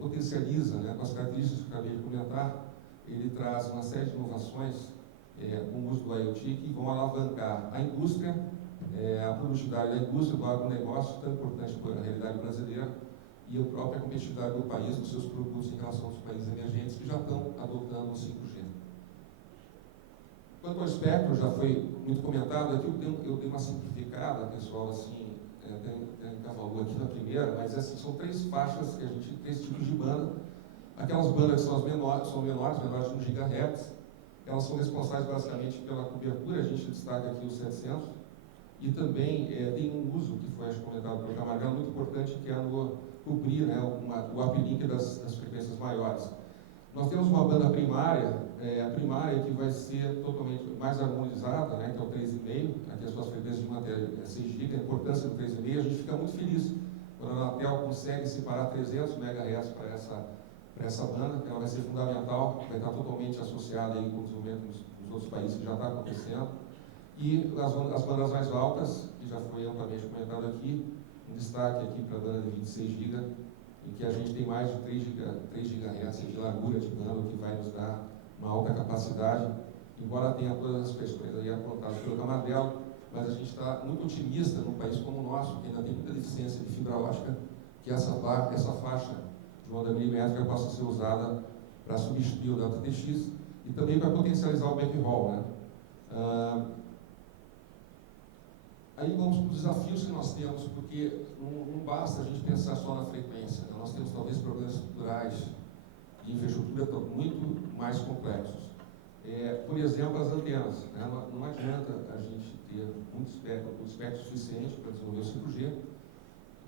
potencializa, né, com as características que eu acabei de comentar, ele traz uma série de inovações com o uso do IoT que vão alavancar a indústria, a produtividade da indústria, do agronegócio, tão importante para a realidade brasileira, e a própria competitividade do país, dos seus produtos em relação aos países emergentes que já estão adotando o 5G. Quanto ao espectro, já foi muito comentado, aqui eu dei uma simplificada, pessoal, assim, até encavalou aqui na primeira, mas assim, são 3 faixas, que a gente, 3 tipos de banda. Aquelas bandas que são as menores, menores de 1 GHz, elas são responsáveis basicamente pela cobertura, a gente destaca aqui os 700, e também tem um uso, que foi comentado pelo Camargo, muito importante, que é no cobrir, né, o uplink das frequências maiores. Nós temos uma banda primária, a primária que vai ser totalmente mais harmonizada, né, que é o 3,5, aqui as suas frequências de manter 6 GB, a importância do 3,5, a gente fica muito feliz quando a Anatel consegue separar 300 MHz para essa banda, ela vai ser fundamental, vai estar totalmente associada aí com o desenvolvimento dos outros países que já está acontecendo. E as bandas mais altas, que já foi amplamente comentado aqui, um destaque aqui para a banda de 26 GB, em que a gente tem mais de 3 GHz de largura de banda, que vai nos dar uma alta capacidade, embora tenha todas as questões aí apontadas pelo Camargo, mas a gente está muito otimista num país como o nosso, que ainda tem muita deficiência de fibra ótica, que essa faixa de onda milimétrica possa ser usada para substituir o Delta TX e também para potencializar o backhaul, né? Aí vamos para os desafios que nós temos, porque não basta a gente pensar só na frequência, né? Nós temos talvez problemas estruturais de infraestrutura muito mais complexos. Por exemplo, as antenas, né? Não adianta a gente ter um espectro suficiente para desenvolver o 5G,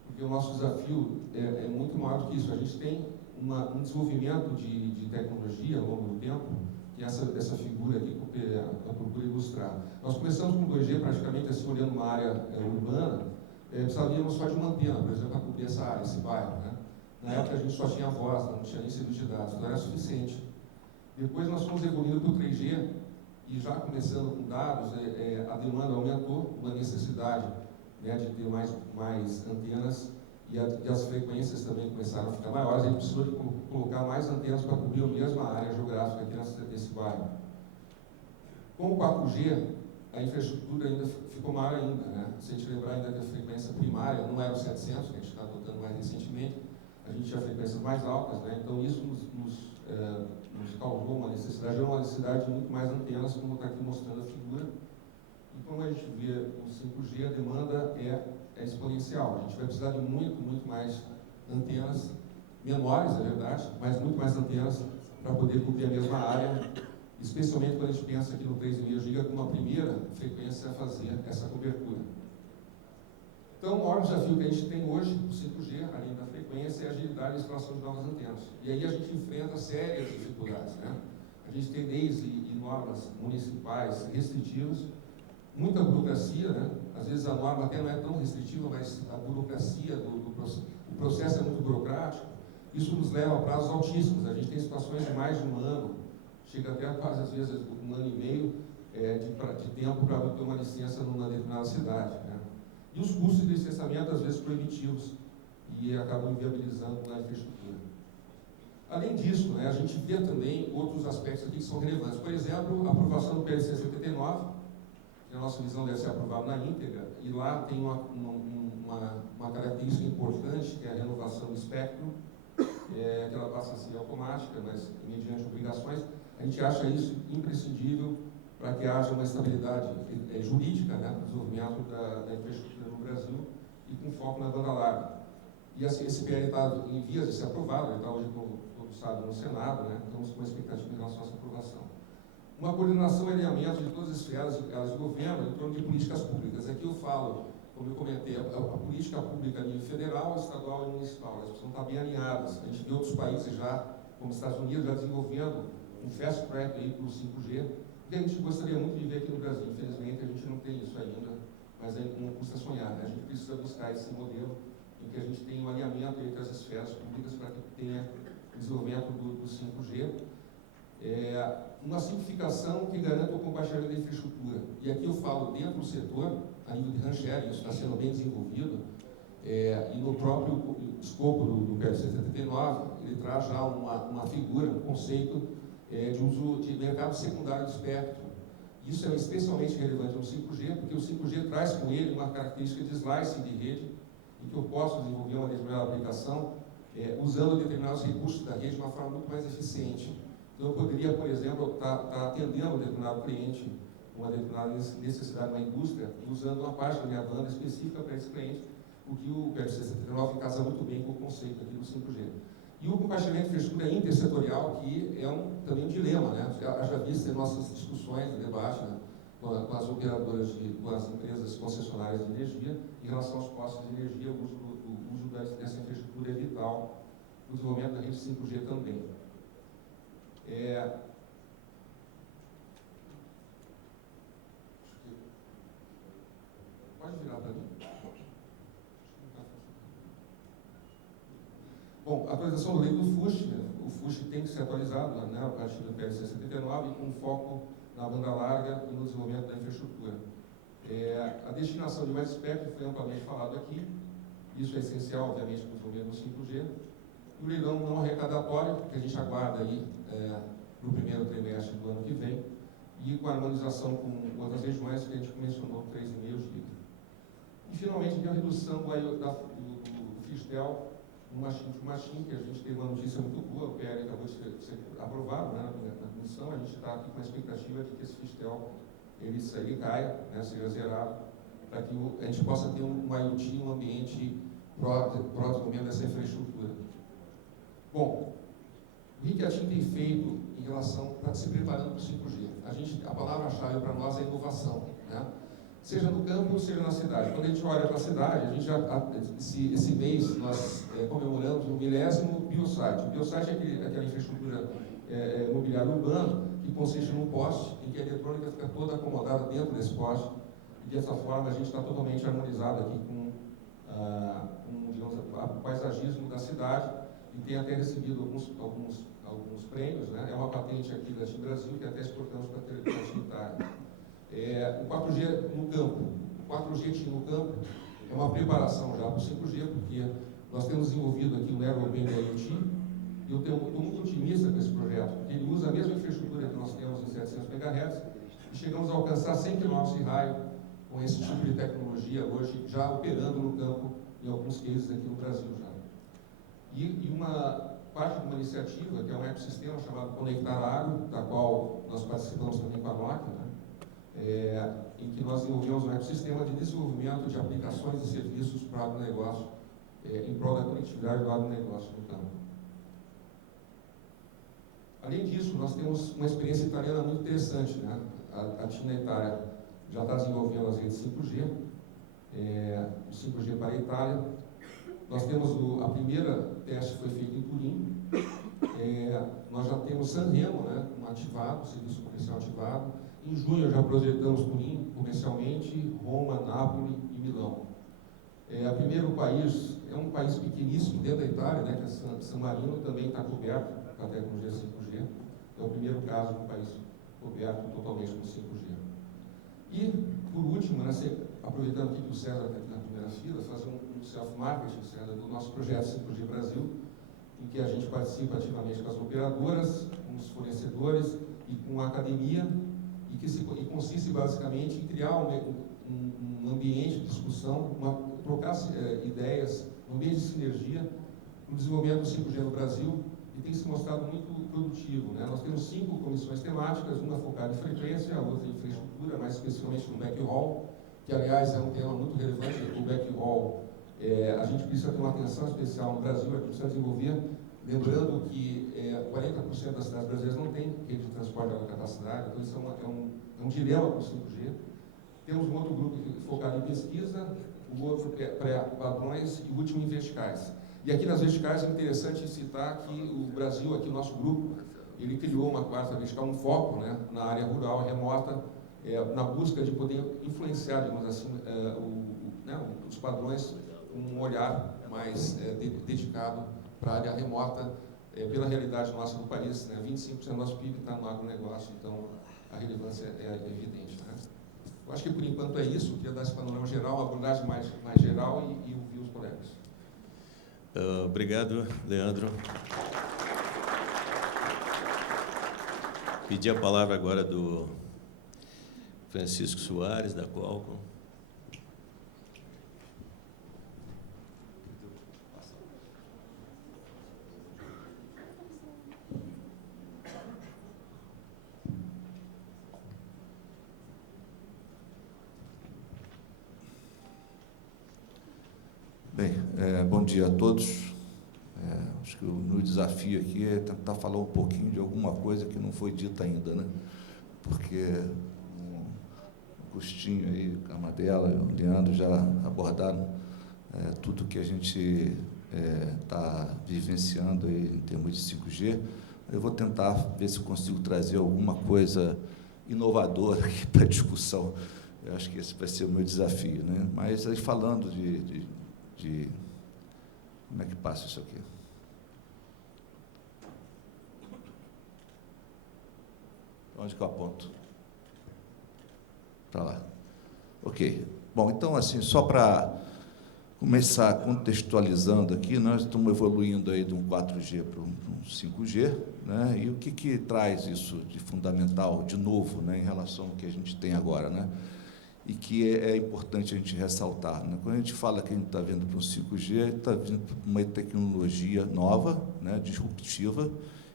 porque o nosso desafio é muito maior do que isso. A gente tem um desenvolvimento de tecnologia ao longo do tempo que essa figura aqui que eu procuro ilustrar. Nós começamos com 2G praticamente assim, olhando uma área urbana, precisaríamos só de uma antena, por exemplo, para cobrir essa área, esse bairro, né? Na época a gente só tinha voz, não tinha nem serviço de dados, não era suficiente. Depois nós fomos evoluindo para o 3G, e já começando com dados, a demanda aumentou, uma necessidade, né, de ter mais antenas, e as frequências também começaram a ficar maiores. A gente precisou de colocar mais antenas para cobrir a mesma área geográfica aqui nesse bairro. Com o 4G, a infraestrutura ainda ficou maior ainda, né? Se a gente lembrar ainda que a frequência primária não era o 700, que a gente está adotando mais recentemente, a gente tinha frequências mais altas, né? Então isso nos causou uma necessidade, gerou uma necessidade de muito mais antenas, como está aqui mostrando a figura. E como a gente vê no 5G, a demanda é exponencial. A gente vai precisar de muito mais antenas, menores, é verdade, mas muito mais antenas para poder cobrir a mesma área, especialmente quando a gente pensa aqui no 3,5 GB como a primeira frequência a fazer essa cobertura. Então, o maior desafio que a gente tem hoje, o 5G, além da frequência, é a agilidade e a instalação de novas antenas. E aí a gente enfrenta sérias dificuldades, né? A gente tem leis e normas municipais restritivas, muita burocracia, né? Às vezes a norma até não é tão restritiva, mas a burocracia, o processo é muito burocrático. Isso nos leva a prazos altíssimos. A gente tem situações de mais de um ano, chega até quase às vezes 1 ano e meio de tempo para obter uma licença numa determinada cidade, né? E os custos de licenciamento, às vezes, proibitivos, e acabam inviabilizando a infraestrutura. Além disso, né, a gente vê também outros aspectos aqui que são relevantes. Por exemplo, a aprovação do PLC 79, que a nossa visão deve ser aprovada na íntegra, e lá tem uma característica importante, que é a renovação do espectro, que ela passa a ser automática, mas mediante obrigações. A gente acha isso imprescindível para que haja uma estabilidade jurídica, né, no desenvolvimento da infraestrutura no Brasil e com foco na banda larga. E esse PL está em vias de ser aprovado, ele está hoje, como todos sabem, no Senado, né, estamos com uma expectativa em relação a essa aprovação. Uma coordenação e alinhamento de todas as esferas de governo em torno de políticas públicas. Aqui eu falo, como eu comentei, a política pública a nível federal, estadual e municipal, elas precisam estar bem alinhadas. A gente vê outros países já, como os Estados Unidos, já desenvolvendo um fast track aí para o 5G, que a gente gostaria muito de ver aqui no Brasil. Infelizmente, a gente não tem isso ainda, mas não custa sonhar, né? A gente precisa buscar esse modelo em que a gente tenha um alinhamento entre as esferas públicas para que tenha o desenvolvimento do 5G. Uma simplificação que garanta o compartilhamento da infraestrutura. E aqui eu falo dentro do setor, a nível de RAN-sharing, isso está sendo bem desenvolvido, e no próprio escopo do PLC 79, ele traz já uma figura, um conceito de uso de mercado secundário do espectro. Isso é especialmente relevante no 5G, porque o 5G traz com ele uma característica de slicing de rede, em que eu posso desenvolver uma determinada aplicação usando determinados recursos da rede de uma forma muito mais eficiente. Então, eu poderia, por exemplo, estar atendendo um determinado cliente, uma determinada necessidade na indústria, e usando uma parte da minha banda específica para esse cliente, o que o PLC 79 casa muito bem com o conceito aqui do 5G. E o compartilhamento de infraestrutura intersetorial, que é também um dilema, né? Já visto em nossas discussões, de debate, né, com as operadoras, com as empresas concessionárias de energia, em relação aos postos de energia, o uso dessa infraestrutura é vital no desenvolvimento da rede 5G também. Pode virar para mim? Bom, a atualização do leito do FUSH, né? O FUSH tem que ser atualizado, né, a partir do PLC 79, com foco na banda larga e no desenvolvimento da infraestrutura. A destinação de mais espectro foi amplamente falado aqui, isso é essencial, obviamente, para o desenvolvimento do 5G. E o leilão não arrecadatório, que a gente aguarda aí no primeiro trimestre do ano que vem, e com a harmonização com outras regiões que a gente mencionou, 3,5 GB. E, finalmente, a redução do FISTEL no machine, que a gente teve uma notícia muito boa, o PL acabou de ser aprovado, né, na comissão. A gente está aqui com a expectativa de que esse FISTEL ele caia, né, seja zerado, para que a gente possa ter um IoT, um ambiente pró-desenvolvimento dessa infraestrutura. Bom, o que a TIM tem feito em relação a se preparando para o 5G? A palavra-chave para nós é inovação, né? Seja no campo, seja na cidade. Quando a gente olha para a cidade, a gente já, esse mês nós comemoramos o 1000º BioSite. O BioSite é aquela infraestrutura imobiliária urbana que consiste num poste em que a eletrônica fica toda acomodada dentro desse poste, e dessa forma a gente está totalmente harmonizado aqui com digamos, o paisagismo da cidade, e tem até recebido alguns prêmios, né? É uma patente aqui da TIM Brasil, que até exportamos para a TIM Itália. O 4G no campo. O 4G TIM no campo é uma preparação já para o 5G, porque nós temos desenvolvido aqui o Narrowband IoT, e eu estou muito otimista com esse projeto, porque ele usa a mesma infraestrutura que nós temos em 700 MHz, e chegamos a alcançar 100 km de raio com esse tipo de tecnologia hoje, já operando no campo em alguns cases aqui no Brasil já. E uma parte de uma iniciativa, que é um ecossistema chamado Conectar Agro, da qual nós participamos também com a Nokia, né? Em que nós desenvolvemos um ecossistema de desenvolvimento de aplicações e serviços para o agronegócio, em prol da conectividade do agronegócio no campo. Além disso, nós temos uma experiência italiana muito interessante, né? A TIM na Itália já está desenvolvendo as redes 5G, o 5G para a Itália. Nós temos a primeira teste foi feito em Turim. Nós já temos Sanremo, né, ativado, serviço comercial ativado. Em junho já projetamos Turim comercialmente, Roma, Nápoles e Milão. O primeiro país é um país pequeníssimo dentro da Itália, né, que é San Marino, também está coberto com a tecnologia 5G. É o primeiro caso de um país coberto totalmente com 5G. E, por último, né, aproveitando aqui que o César está aqui na primeira fila, fazer um self-marketing, César, do nosso projeto 5G Brasil, em que a gente participa ativamente com as operadoras, com os fornecedores e com a academia, e consiste basicamente em criar um ambiente de discussão, trocar ideias, um ambiente de sinergia no desenvolvimento do 5G no Brasil, e tem se mostrado muito produtivo, né? Nós temos 5 comissões temáticas, uma focada em frequência, a outra em infraestrutura, mais especificamente no backhaul, que aliás é um tema muito relevante. O backhaul, a gente precisa ter uma atenção especial no Brasil, a gente precisa desenvolver, lembrando que 40% das cidades brasileiras não tem rede de transporte de alta capacidade, então isso é um dilema para o 5G. Temos um outro grupo focado em pesquisa, o outro pré-padrões e o último em verticais. E aqui nas verticais é interessante citar que o Brasil, aqui o nosso grupo, ele criou uma quarta vertical, um foco, né, na área rural remota, na busca de poder influenciar, digamos assim, os padrões com um olhar mais dedicado para a área remota, pela realidade nossa do país, né, 25% do nosso PIB está no agronegócio, então a relevância é evidente, né? Eu acho que por enquanto é isso, eu queria dar esse panorama geral, uma abordagem mais geral e ouvir os colegas. Obrigado, Leandro. Pedir a palavra agora do Francisco Soares, da Qualcomm. Bem, bom dia a todos. Acho que o meu desafio aqui é tentar falar um pouquinho de alguma coisa que não foi dita ainda, né? Porque o Agostinho aí, a Camadela, o Leandro já abordaram tudo que a gente está vivenciando aí em termos de 5G. Eu vou tentar ver se consigo trazer alguma coisa inovadora aqui para a discussão. Eu acho que esse vai ser o meu desafio, né? Mas aí falando de como é que passa isso aqui? Onde que eu aponto? Para lá. Ok. Bom, então, assim, só para começar contextualizando aqui, nós estamos evoluindo aí de um 4G para um 5G, né? E o que traz isso de fundamental, de novo, né, em relação ao que a gente tem agora, né? E que é importante a gente ressaltar, né? Quando a gente fala que a gente está vindo para um 5G, está vindo para uma tecnologia nova, né, disruptiva,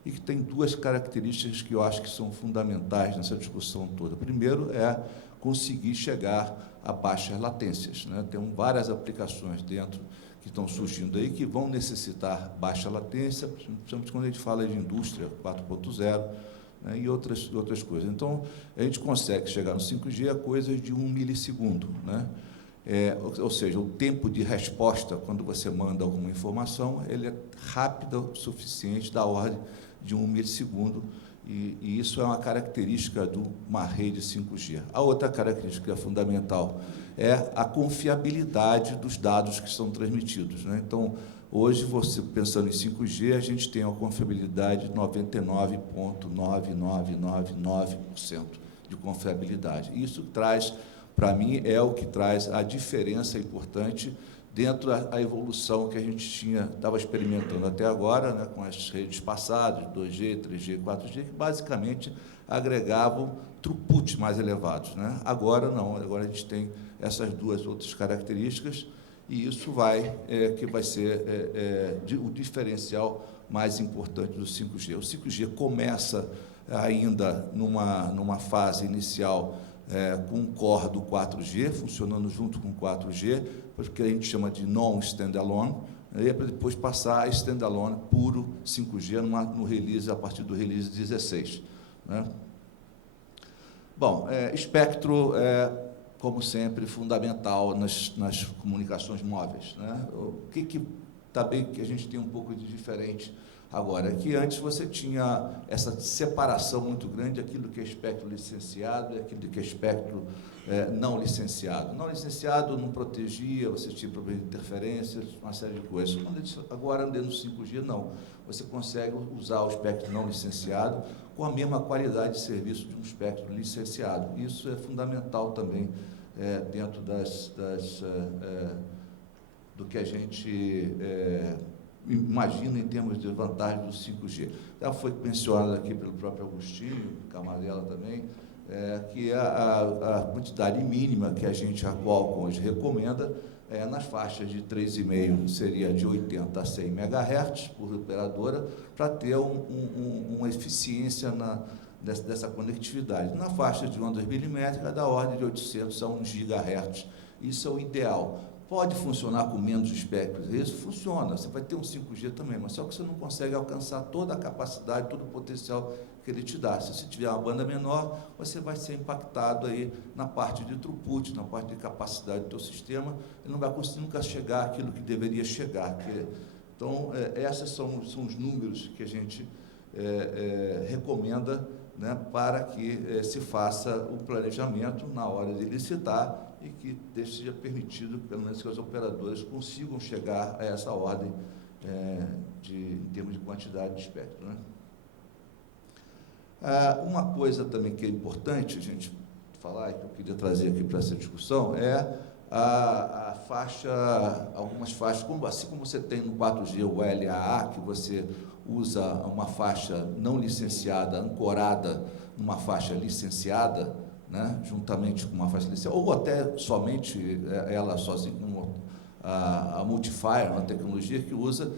e que tem 2 características que eu acho que são fundamentais nessa discussão toda. Primeiro é conseguir chegar a baixas latências, né? Tem várias aplicações dentro que estão surgindo aí que vão necessitar baixa latência, principalmente quando a gente fala de indústria 4.0, né, e outras coisas. Então, a gente consegue chegar no 5G a coisas de 1 milissegundo, né? Ou seja, o tempo de resposta, quando você manda alguma informação, ele é rápido o suficiente, da ordem de 1 milissegundo, E isso é uma característica de uma rede 5G. A outra característica fundamental é a confiabilidade dos dados que são transmitidos, né? Então, hoje, você pensando em 5G, a gente tem uma confiabilidade de 99,9999% de confiabilidade. Isso traz, para mim, é o que traz a diferença importante dentro da evolução que a gente estava experimentando até agora, né, com as redes passadas, 2G, 3G, 4G, que basicamente agregavam throughput mais elevados, né? Agora não, agora a gente tem essas duas outras características, e isso vai ser o diferencial mais importante do 5G. O 5G começa ainda numa fase inicial com o core do 4G, funcionando junto com o 4G, porque a gente chama de non-standalone, para depois passar a standalone puro 5G no release, a partir do release 16. Né? Bom, espectro como sempre, fundamental nas comunicações móveis, né? O que também que a gente tem um pouco de diferente agora é que antes você tinha essa separação muito grande, aquilo que é espectro licenciado e aquilo que é espectro não licenciado. Não licenciado não protegia, você tinha problema de interferências, uma série de coisas. Agora, dentro do 5G, não. Você consegue usar o espectro não licenciado com a mesma qualidade de serviço de um espectro licenciado. Isso é fundamental também dentro do que a gente imagina em termos de vantagem do 5G. Já foi mencionado aqui pelo próprio Agostinho, Camarela também, que a quantidade mínima que a gente, a Qualcomm hoje recomenda, nas faixas de 3,5 seria de 80 a 100 MHz por operadora, para ter uma eficiência dessa conectividade. Na faixa de ondas milimétricas, da ordem de 800 a 1 GHz. Isso é o ideal. Pode funcionar com menos espectros, isso funciona, você vai ter um 5G também, mas só que você não consegue alcançar toda a capacidade, todo o potencial que ele te dá. Se você tiver uma banda menor, você vai ser impactado aí na parte de throughput, na parte de capacidade do teu sistema, e não vai conseguir nunca chegar àquilo que deveria chegar. Então, esses são os números que a gente recomenda, né, para que se faça o planejamento na hora de licitar e que seja permitido, pelo menos, que as operadoras consigam chegar a essa ordem em termos de quantidade de espectro, né? Uma coisa também que é importante a gente falar, e que eu queria trazer aqui para essa discussão, é a faixa, algumas faixas, assim como você tem no 4G o LAA, que você usa uma faixa não licenciada, ancorada numa faixa licenciada, né, juntamente com uma faixa licenciada, ou até somente ela sozinha, como a Multifier, uma tecnologia que usa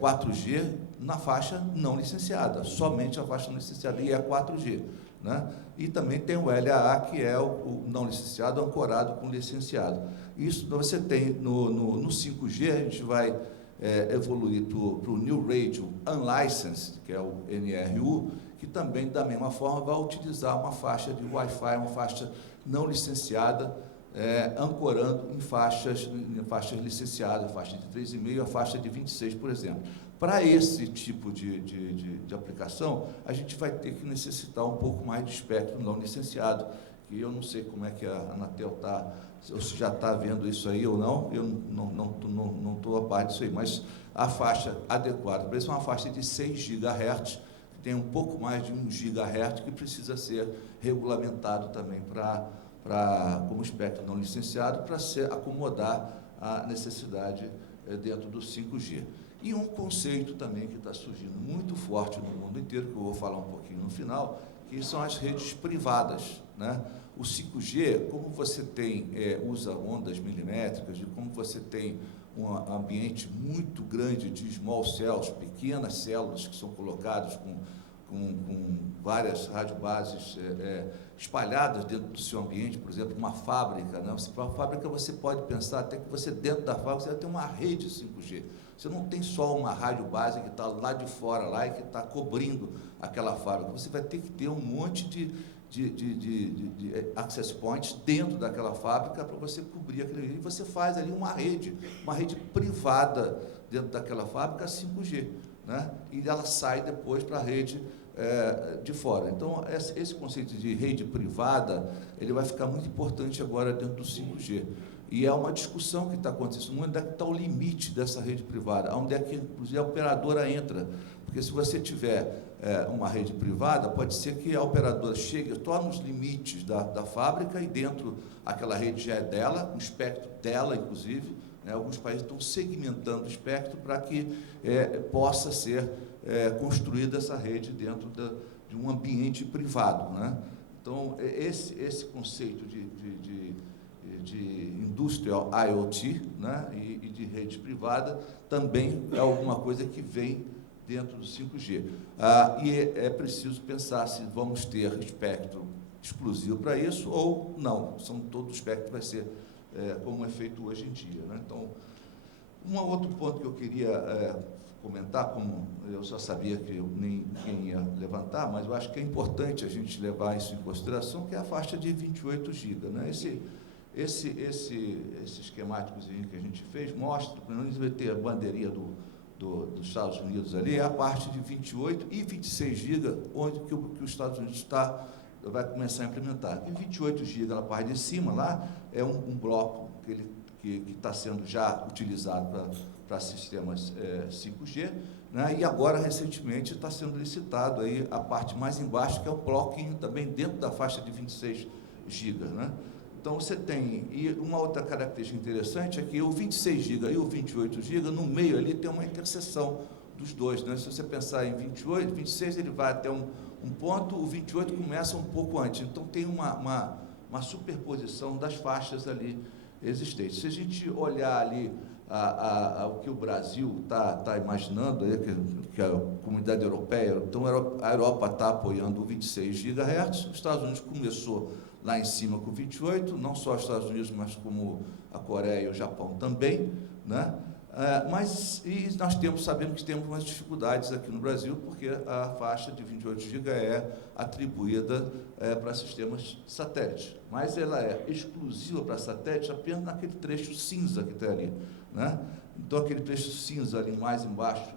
4G na faixa não licenciada, somente a faixa não licenciada, e é 4G. Né? E também tem o LAA, que é o não licenciado ancorado com licenciado. Isso você tem no 5G, a gente vai evoluir para o New Radio Unlicensed, que é o NRU, que também, da mesma forma, vai utilizar uma faixa de Wi-Fi, uma faixa não licenciada, ancorando em faixas licenciadas, a faixa de 3,5 a faixa de 26, por exemplo. Para esse tipo de aplicação, a gente vai ter que necessitar um pouco mais de espectro não licenciado, que eu não sei como é que a Anatel está, ou se já está vendo isso aí ou não, eu não estou a par disso aí, mas a faixa adequada para isso é uma faixa de 6 GHz, que tem um pouco mais de 1 GHz, que precisa ser regulamentado também como espectro não licenciado, para acomodar a necessidade dentro do 5G. E um conceito também que está surgindo muito forte no mundo inteiro, que eu vou falar um pouquinho no final, que são as redes privadas, né? O 5G, como você usa ondas milimétricas, e como você tem um ambiente muito grande de small cells, pequenas células que são colocadas com várias radiobases espalhadas dentro do seu ambiente, por exemplo, uma fábrica, né? Uma fábrica, você pode pensar até que você, dentro da fábrica, você vai ter uma rede 5G. Você não tem só uma rádio base que está lá de fora lá, e que está cobrindo aquela fábrica. Você vai ter que ter um monte de access points dentro daquela fábrica para você cobrir aquele. E você faz ali uma rede privada dentro daquela fábrica 5G, né? E ela sai depois para a rede de fora. Então, esse conceito de rede privada, ele vai ficar muito importante agora dentro do 5G. E é uma discussão que está acontecendo, onde é que está o limite dessa rede privada, onde é que, inclusive, a operadora entra. Porque se você tiver uma rede privada, pode ser que a operadora chegue só nos limites da fábrica e dentro aquela rede já é dela, o espectro dela, inclusive. Né? Alguns países estão segmentando o espectro para que possa ser construída essa rede dentro de um ambiente privado. Né? Então, esse conceito de industrial IoT, né? e de rede privada também é alguma coisa que vem dentro do 5G. E é preciso pensar se vamos ter espectro exclusivo para isso ou não. Todo o espectro vai ser como é feito hoje em dia. Né? Então, um outro ponto que eu queria comentar, como eu só sabia que ninguém ia levantar, mas eu acho que é importante a gente levar isso em consideração, que é a faixa de 28 GB. Né? Esse esquemáticozinho que a gente fez mostra, pelo menos vai ter a bandeirinha dos Estados Unidos ali, é a parte de 28 e 26 GB, onde que os Estados Unidos vai começar a implementar. E 28 GB na parte de cima, lá, é um bloco que está sendo já utilizado para sistemas 5G, né? E agora, recentemente, está sendo licitado aí a parte mais embaixo, que é o bloquinho também dentro da faixa de 26 GB. Né? Então, você tem, e uma outra característica interessante é que o 26 GB e o 28 GB, no meio ali tem uma interseção dos dois. Né? Se você pensar em 28, 26 ele vai até um ponto, o 28 começa um pouco antes. Então, tem uma superposição das faixas ali existentes. Se a gente olhar ali o que o Brasil está imaginando, aí, que a comunidade europeia, então a Europa está apoiando o 26 GHz, os Estados Unidos começou lá em cima com 28, não só os Estados Unidos, mas como a Coreia e o Japão também, né? E nós sabemos que temos umas dificuldades aqui no Brasil, porque a faixa de 28 GB é atribuída para sistemas satélites, mas ela é exclusiva para satélites apenas naquele trecho cinza que está ali. Né? Então, aquele trecho cinza ali mais embaixo,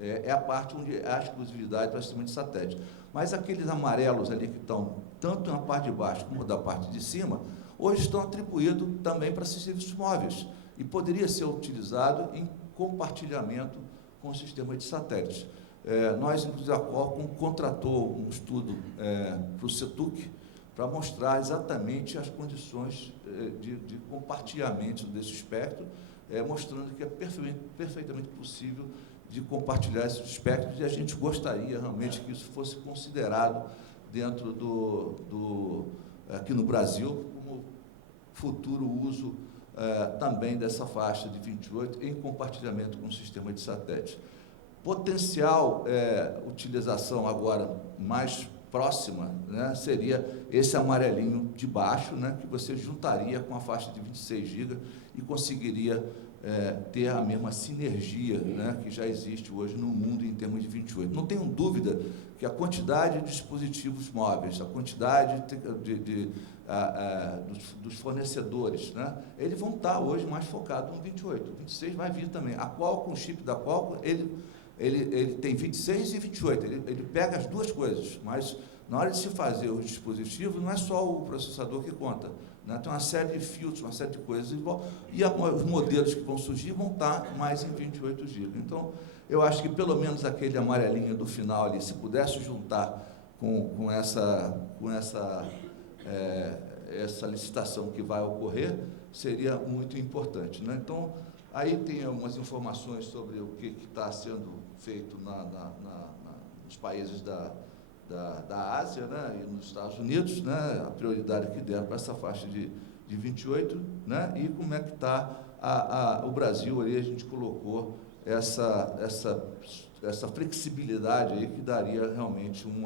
é a parte onde há exclusividade para sistema de satélite. Mas aqueles amarelos ali que estão tanto na parte de baixo como da parte de cima, hoje estão atribuídos também para sistemas móveis e poderia ser utilizado em compartilhamento com o sistema de satélites. Nós, inclusive, a Qualcomm contratou um estudo para o CETUC para mostrar exatamente as condições de compartilhamento desse espectro, mostrando que é perfeitamente possível de compartilhar esses espectros, e a gente gostaria realmente que isso fosse considerado dentro aqui no Brasil, como futuro uso também dessa faixa de 28 em compartilhamento com o sistema de satélite. Potencial utilização agora mais próxima, né, seria esse amarelinho de baixo, né, que você juntaria com a faixa de 26 GB e conseguiria ter a mesma sinergia, né, que já existe hoje no mundo em termos de 28. Não tenho dúvida que a quantidade de dispositivos móveis, a quantidade dos fornecedores, né, eles vão estar hoje mais focados no 28. O 26 vai vir também. A Qualcomm, o chip da Qualcomm, ele tem 26 e 28, ele pega as duas coisas, mas na hora de se fazer o dispositivo, não é só o processador que conta, né? Tem uma série de filtros, uma série de coisas, e os modelos que vão surgir vão estar mais em 28 GB. Então, eu acho que pelo menos aquele amarelinho do final ali, se pudesse juntar com essa licitação que vai ocorrer, seria muito importante, né? Então, aí tem algumas informações sobre o que está sendo feito nos países da Ásia, né, e nos Estados Unidos, né, a prioridade que deram para essa faixa de 28, né, e como é que está o Brasil, aí a gente colocou essa flexibilidade aí que daria realmente um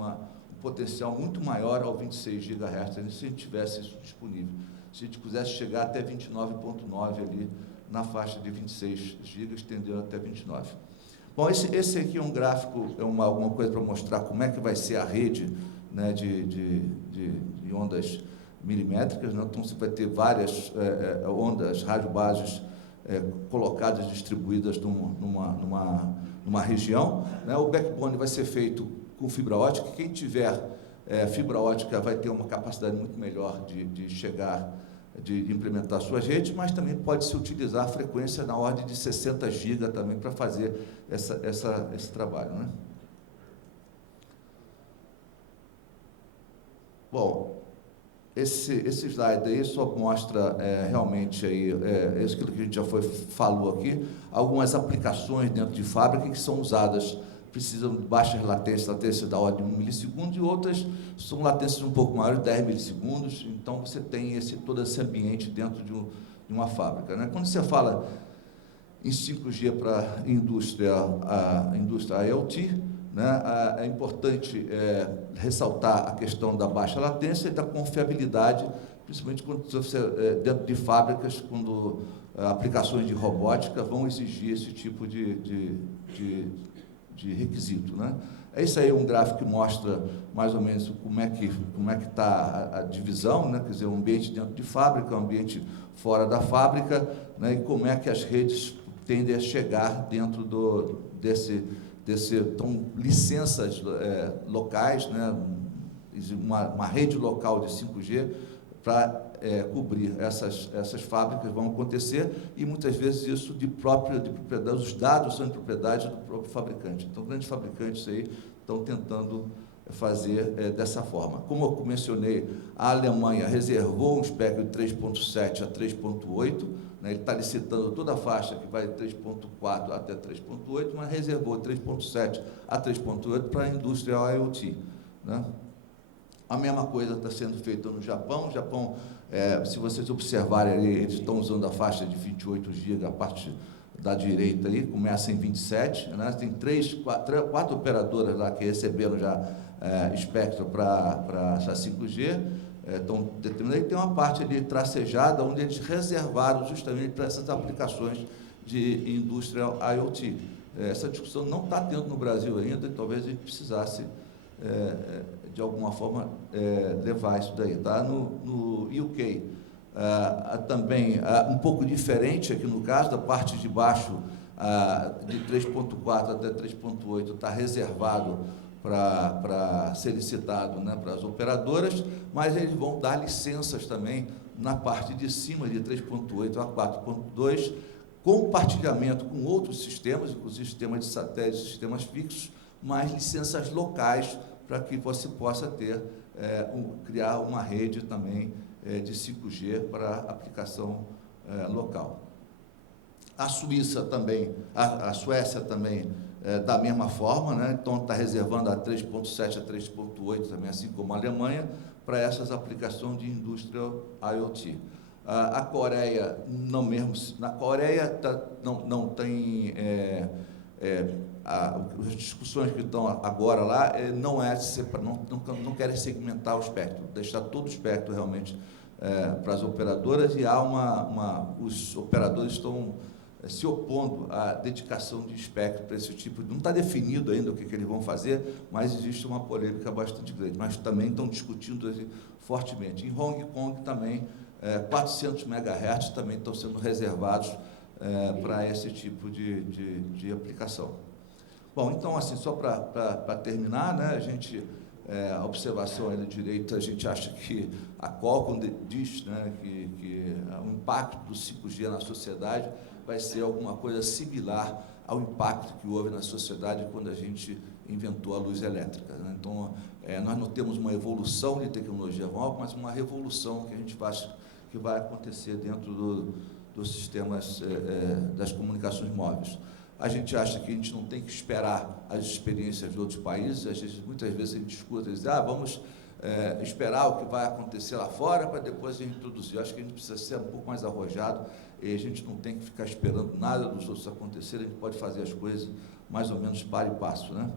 potencial muito maior ao 26 GHz, se a gente tivesse isso disponível. Se a gente quisesse chegar até 29.9 ali, na faixa de 26 GB, estendendo até 29. Bom, esse aqui é um gráfico, alguma coisa para mostrar como é que vai ser a rede, né, de ondas milimétricas, né? Então, você vai ter várias ondas, radiobases colocadas, distribuídas numa região, né? O backbone vai ser feito com fibra ótica. Quem tiver fibra ótica vai ter uma capacidade muito melhor de chegar, de implementar suas redes, mas também pode-se utilizar a frequência na ordem de 60 GB também para fazer esse trabalho, né? Bom, esse slide aí só mostra realmente aí, aquilo que a gente já falou aqui, algumas aplicações dentro de fábrica que são usadas, precisam de baixas latência da ordem de 1 milissegundo, e outras são latências um pouco maiores, 10 milissegundos, então você tem todo esse ambiente dentro de uma fábrica, né? Quando você fala em 5G para a indústria IoT, né, é importante ressaltar a questão da baixa latência e da confiabilidade, principalmente quando você, dentro de fábricas, quando aplicações de robótica vão exigir esse tipo de requisito, né? Isso aí é um gráfico que mostra mais ou menos como é que está a divisão, né? Quer dizer, o ambiente dentro de fábrica, o ambiente fora da fábrica, né? E como é que as redes tendem a chegar dentro então, licenças locais, né? Uma rede local de 5G para cobrir essas fábricas vão acontecer, e muitas vezes isso de propriedade, os dados são de propriedade do próprio fabricante. Então, grandes fabricantes aí estão tentando fazer dessa forma. Como eu mencionei, a Alemanha reservou um espectro de 3.7 a 3.8, né? Ele está licitando toda a faixa que vai de 3.4 até 3.8, mas reservou 3.7 a 3.8 para a indústria IoT, né? A mesma coisa está sendo feita no Japão. O Japão, se vocês observarem ali, eles estão usando a faixa de 28 GB, a parte da direita ali, começa em 27, né? Tem quatro operadoras lá que receberam já espectro para 5G, estão determinando, e tem uma parte ali tracejada, onde eles reservaram justamente para essas aplicações de indústria IoT. Essa discussão não está tendo no Brasil ainda, e talvez a gente precisasse de alguma forma levar isso daí. Tá? No UK, também um pouco diferente aqui no caso, da parte de baixo, de 3.4 até 3.8 está reservado para ser licitado, né, para as operadoras, mas eles vão dar licenças também na parte de cima, de 3.8 a 4.2, compartilhamento com outros sistemas, inclusive sistemas de satélite, sistemas fixos, mas licenças locais para que você possa ter, criar uma rede também de 5G para aplicação local. A Suíça também, a Suécia também, da mesma forma, né? Então está reservando a 3.7 a 3.8 também, assim como a Alemanha, para essas aplicações de indústria IoT. A Coreia, não mesmo, na Coreia não tem, as discussões que estão agora lá não querem segmentar o espectro, deixar todo o espectro realmente para as operadoras, e os operadores estão se opondo à dedicação de espectro para esse tipo. Não está definido ainda o que eles vão fazer, mas existe uma polêmica bastante grande. Mas também estão discutindo fortemente. Em Hong Kong também, 400 MHz também estão sendo reservados para esse tipo de aplicação. Bom, então, assim, só para terminar, né, a observação aí da direita, a gente acha que a Qualcomm diz, né, que o impacto do 5G na sociedade vai ser alguma coisa similar ao impacto que houve na sociedade quando a gente inventou a luz elétrica, né? Então, nós não temos uma evolução de tecnologia nova, mas uma revolução que a gente acha que vai acontecer dentro dos sistemas das comunicações móveis. A gente acha que a gente não tem que esperar as experiências de outros países. Muitas vezes a gente escuta, diz, vamos esperar o que vai acontecer lá fora para depois a gente introduzir. Eu acho que a gente precisa ser um pouco mais arrojado, e a gente não tem que ficar esperando nada dos outros acontecer, a gente pode fazer as coisas mais ou menos para e passo, né?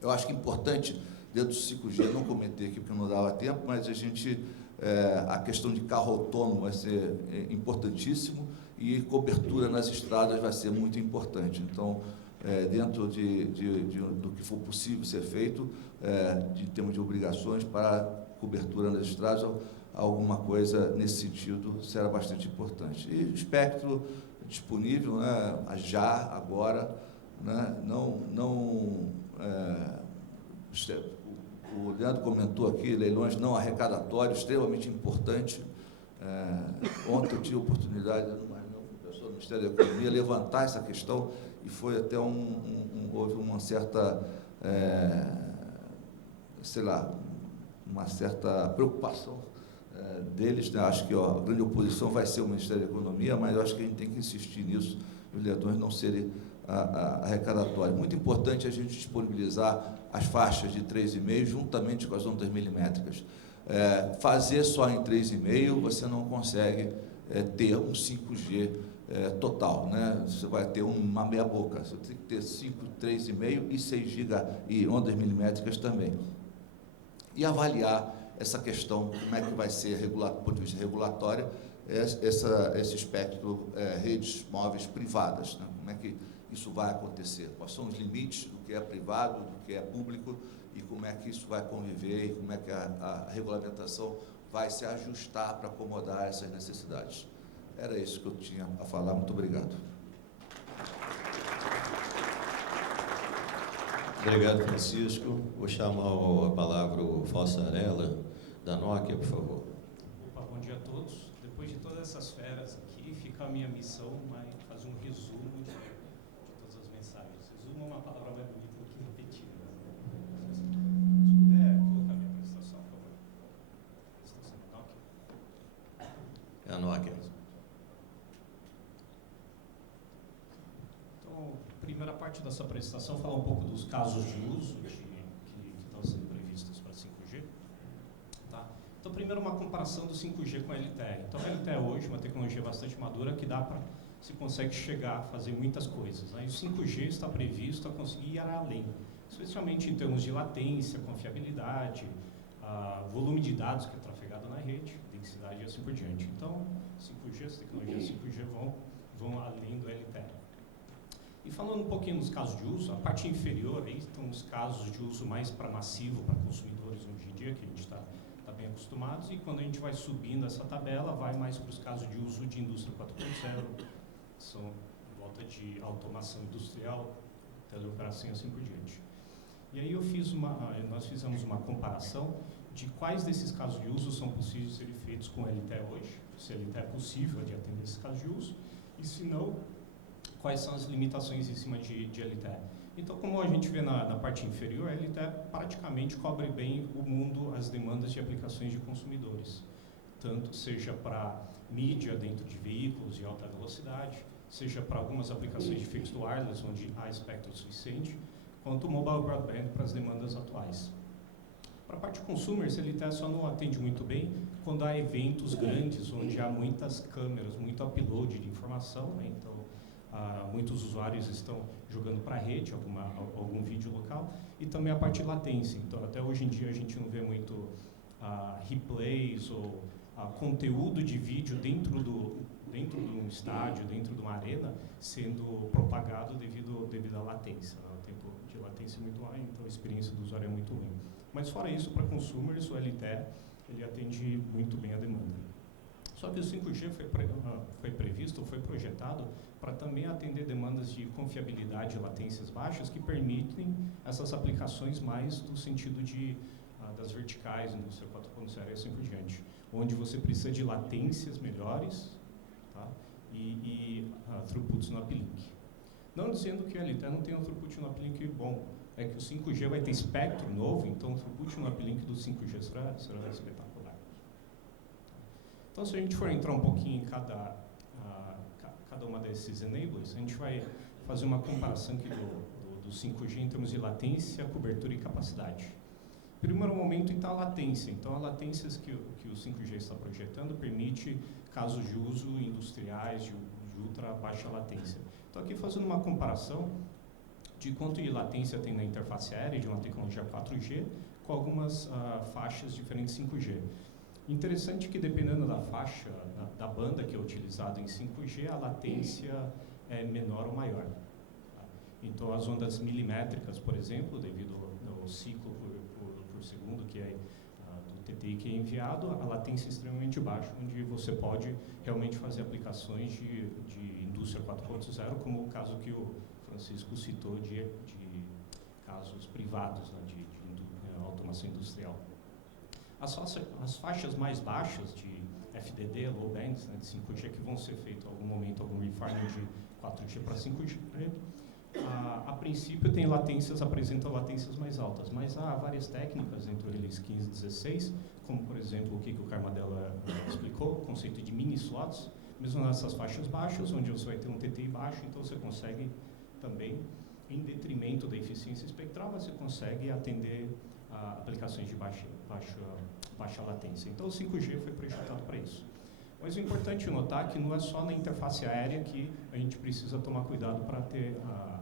Eu acho que é importante, dentro do 5G, não cometer aqui porque não dava tempo, mas a questão de carro autônomo vai ser importantíssimo, e cobertura nas estradas vai ser muito importante. Então, dentro do que for possível ser feito, de termos de obrigações para cobertura nas estradas, alguma coisa nesse sentido será bastante importante. E o espectro disponível, né, já, agora, né, o Leandro comentou aqui, leilões não arrecadatórios, extremamente importante. Ontem eu tive a oportunidade, não, com o pessoal do Ministério da Economia, levantar essa questão, e foi até houve uma certa, uma certa preocupação deles, né? Acho que a grande oposição vai ser o Ministério da Economia, mas eu acho que a gente tem que insistir nisso, os leilões não serem arrecadatórios. Muito importante a gente disponibilizar as faixas de 3,5 juntamente com as ondas milimétricas. Fazer só em 3,5 você não consegue ter um 5G total, né? Você vai ter uma meia boca, você tem que ter 5, 3,5 e 6 GB e ondas milimétricas também. E avaliar essa questão, como é que vai ser, do ponto de vista regulatório, esse espectro redes móveis privadas, né? Como é que isso vai acontecer? Quais são os limites do que é privado, do que é público, e como é que isso vai conviver, e como é que a regulamentação vai se ajustar para acomodar essas necessidades. Era isso que eu tinha a falar. Muito obrigado. Obrigado, Francisco. Vou chamar a palavra o Fossarella, da Nokia, por favor. Opa, bom dia a todos. Depois de todas essas feras aqui, fica a minha missão, fazer um resumo de todas as mensagens. Resumo é uma palavra mais bonita do que repetir. Se puder colocar minha apresentação, por favor. Apresentação da Nokia. É a Nokia. Então, a primeira parte dessa apresentação fala um pouco dos casos de uso que estão sendo previstos para 5G. Tá? Então, primeiro uma comparação do 5G com a LTE. Então, a LTE hoje é uma tecnologia bastante madura que se consegue chegar a fazer muitas coisas, né? E o 5G está previsto a conseguir ir além, especialmente em termos de latência, confiabilidade, volume de dados que é trafegado na rede, densidade e assim por diante. Então, 5G, as tecnologias 5G vão além do LTE. E falando um pouquinho dos casos de uso, a parte inferior aí estão os casos de uso mais para massivo, para consumidores hoje em dia, que a gente está bem acostumados, e quando a gente vai subindo essa tabela, vai mais para os casos de uso de indústria 4.0, que são em volta de automação industrial, teleoperação e assim por diante. E aí nós fizemos uma comparação de quais desses casos de uso são possíveis serem feitos com LTE hoje, se a LTE é possível de atender esses casos de uso, e se não, quais são as limitações em cima de LTE. Então, como a gente vê na parte inferior, a LTE praticamente cobre bem o mundo, as demandas de aplicações de consumidores, tanto seja para mídia dentro de veículos de alta velocidade, seja para algumas aplicações de fixed wireless, onde há espectro suficiente, quanto o mobile broadband para as demandas atuais. Para a parte de consumers, a LTE só não atende muito bem quando há eventos grandes, onde há muitas câmeras, muito upload de informação, né? Então, muitos usuários estão jogando para a rede algum vídeo local, e também a parte de latência. Então, até hoje em dia a gente não vê muito replays ou conteúdo de vídeo dentro de um estádio, dentro de uma arena, sendo propagado devido à latência, né? O tempo de latência é muito alto, então a experiência do usuário é muito ruim. Mas fora isso, para consumers, o LTE ele atende muito bem a demanda. Só que o 5G foi previsto, foi projetado para também atender demandas de confiabilidade e latências baixas que permitem essas aplicações mais no sentido das verticais, indústria 4.0 e assim por diante, onde você precisa de latências melhores, tá? e throughputs no uplink. Não dizendo que o LTE não tem um throughput no uplink bom, é que o 5G vai ter espectro novo, então o throughput no uplink do 5G será espetacular. Então, se a gente for entrar um pouquinho em cada uma desses enablers, a gente vai fazer uma comparação aqui do 5G em termos de latência, cobertura e capacidade. Primeiro momento está a latência. Então, a latência que o 5G está projetando permite casos de uso industriais de ultra baixa latência. Então, aqui fazendo uma comparação de quanto de latência tem na interface aérea de uma tecnologia 4G com algumas faixas diferentes 5G. Interessante que, dependendo da faixa, da banda que é utilizada em 5G, a latência é menor ou maior. Tá? Então, as ondas milimétricas, por exemplo, devido ao ciclo por segundo, que é do TTI que é enviado, a latência é extremamente baixa, onde você pode realmente fazer aplicações de indústria 4.0, como o caso que o Francisco citou de casos privados, né, de automação industrial. As faixas mais baixas de FDD, low bands, né, de 5G, que vão ser feito em algum momento, algum refarming de 4G para 5G, a princípio apresentam latências mais altas, mas há várias técnicas entre o Release 15 e 16, como por exemplo o que o Carmadella explicou, o conceito de mini slots, mesmo nessas faixas baixas, onde você vai ter um TTI baixo, então você consegue também, em detrimento da eficiência espectral, você consegue atender a aplicações de baixa latência. Então o 5G foi projetado para isso. Mas o importante notar que não é só na interface aérea que a gente precisa tomar cuidado para